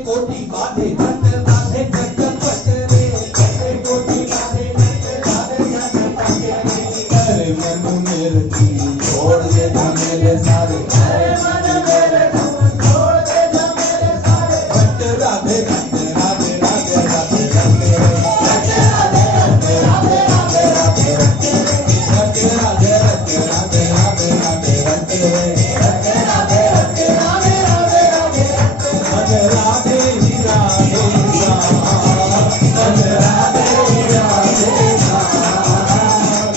कोटि बाधे घट बाधे घट पट रे, कटे कोटि बाधे घट बाधे घट पट रे, अरे मन मेरे तू छोड़ दे झमेले सारे, अरे मन मेरे तू छोड़ दे झमेले सारे, घट राधे राधे राधे राधे राधे राधे, घट राधे राधे राधे राधे राधे, घट राधे राधे राधे राधे राधे राधे, घट राधे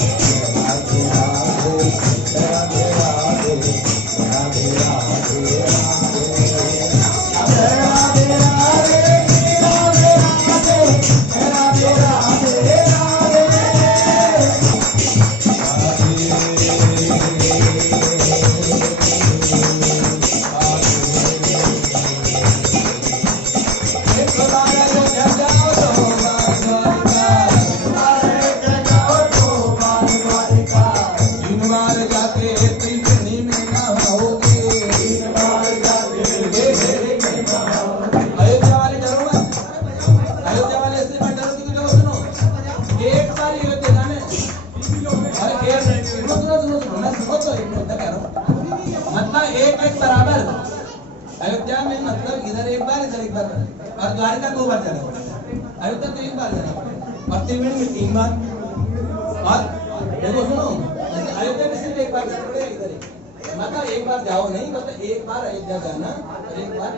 राधे राधे राधे राधे, राधे राधे अयोध्या में मतलब इधर एक बार और द्वारका 2 बार जाना पड़ेगा, अयोध्या तो 1 बार जाना पड़ेगा, और त्रिवेणी में 3 बार। और देखो सुनो, अयोध्या में सिर्फ 1 बार जाना पड़ेगा, इधर मतलब 1 बार जाओ नहीं, मतलब 1 बार अयोध्या जाना और 1 बार,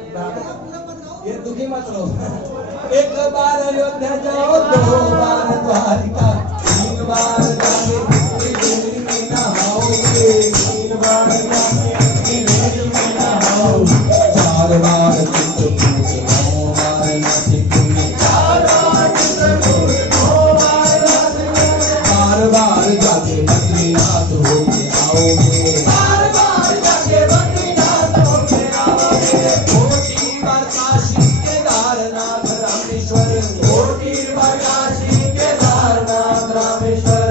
ये दुखी मत लो। 1 बार अयोध्या जाओ, 2 बार द्वारिका, 3 बार जाके त्रिवेणी में नहाओगे, 3 बार जाके त्रिवेणी में नहाओगे, 4 बार चित्रकूट, 9 बार नासिक में, 4 बार चित्रकूट, 9 बार जाके बद्रीनाथ होके आओगे, बार बार जाके बद्रीनाथ होके आओगे। कोटि बार काशी केदारनाथ रामेश्वर, कोटि बार काशी केदारनाथ रामेश्वर।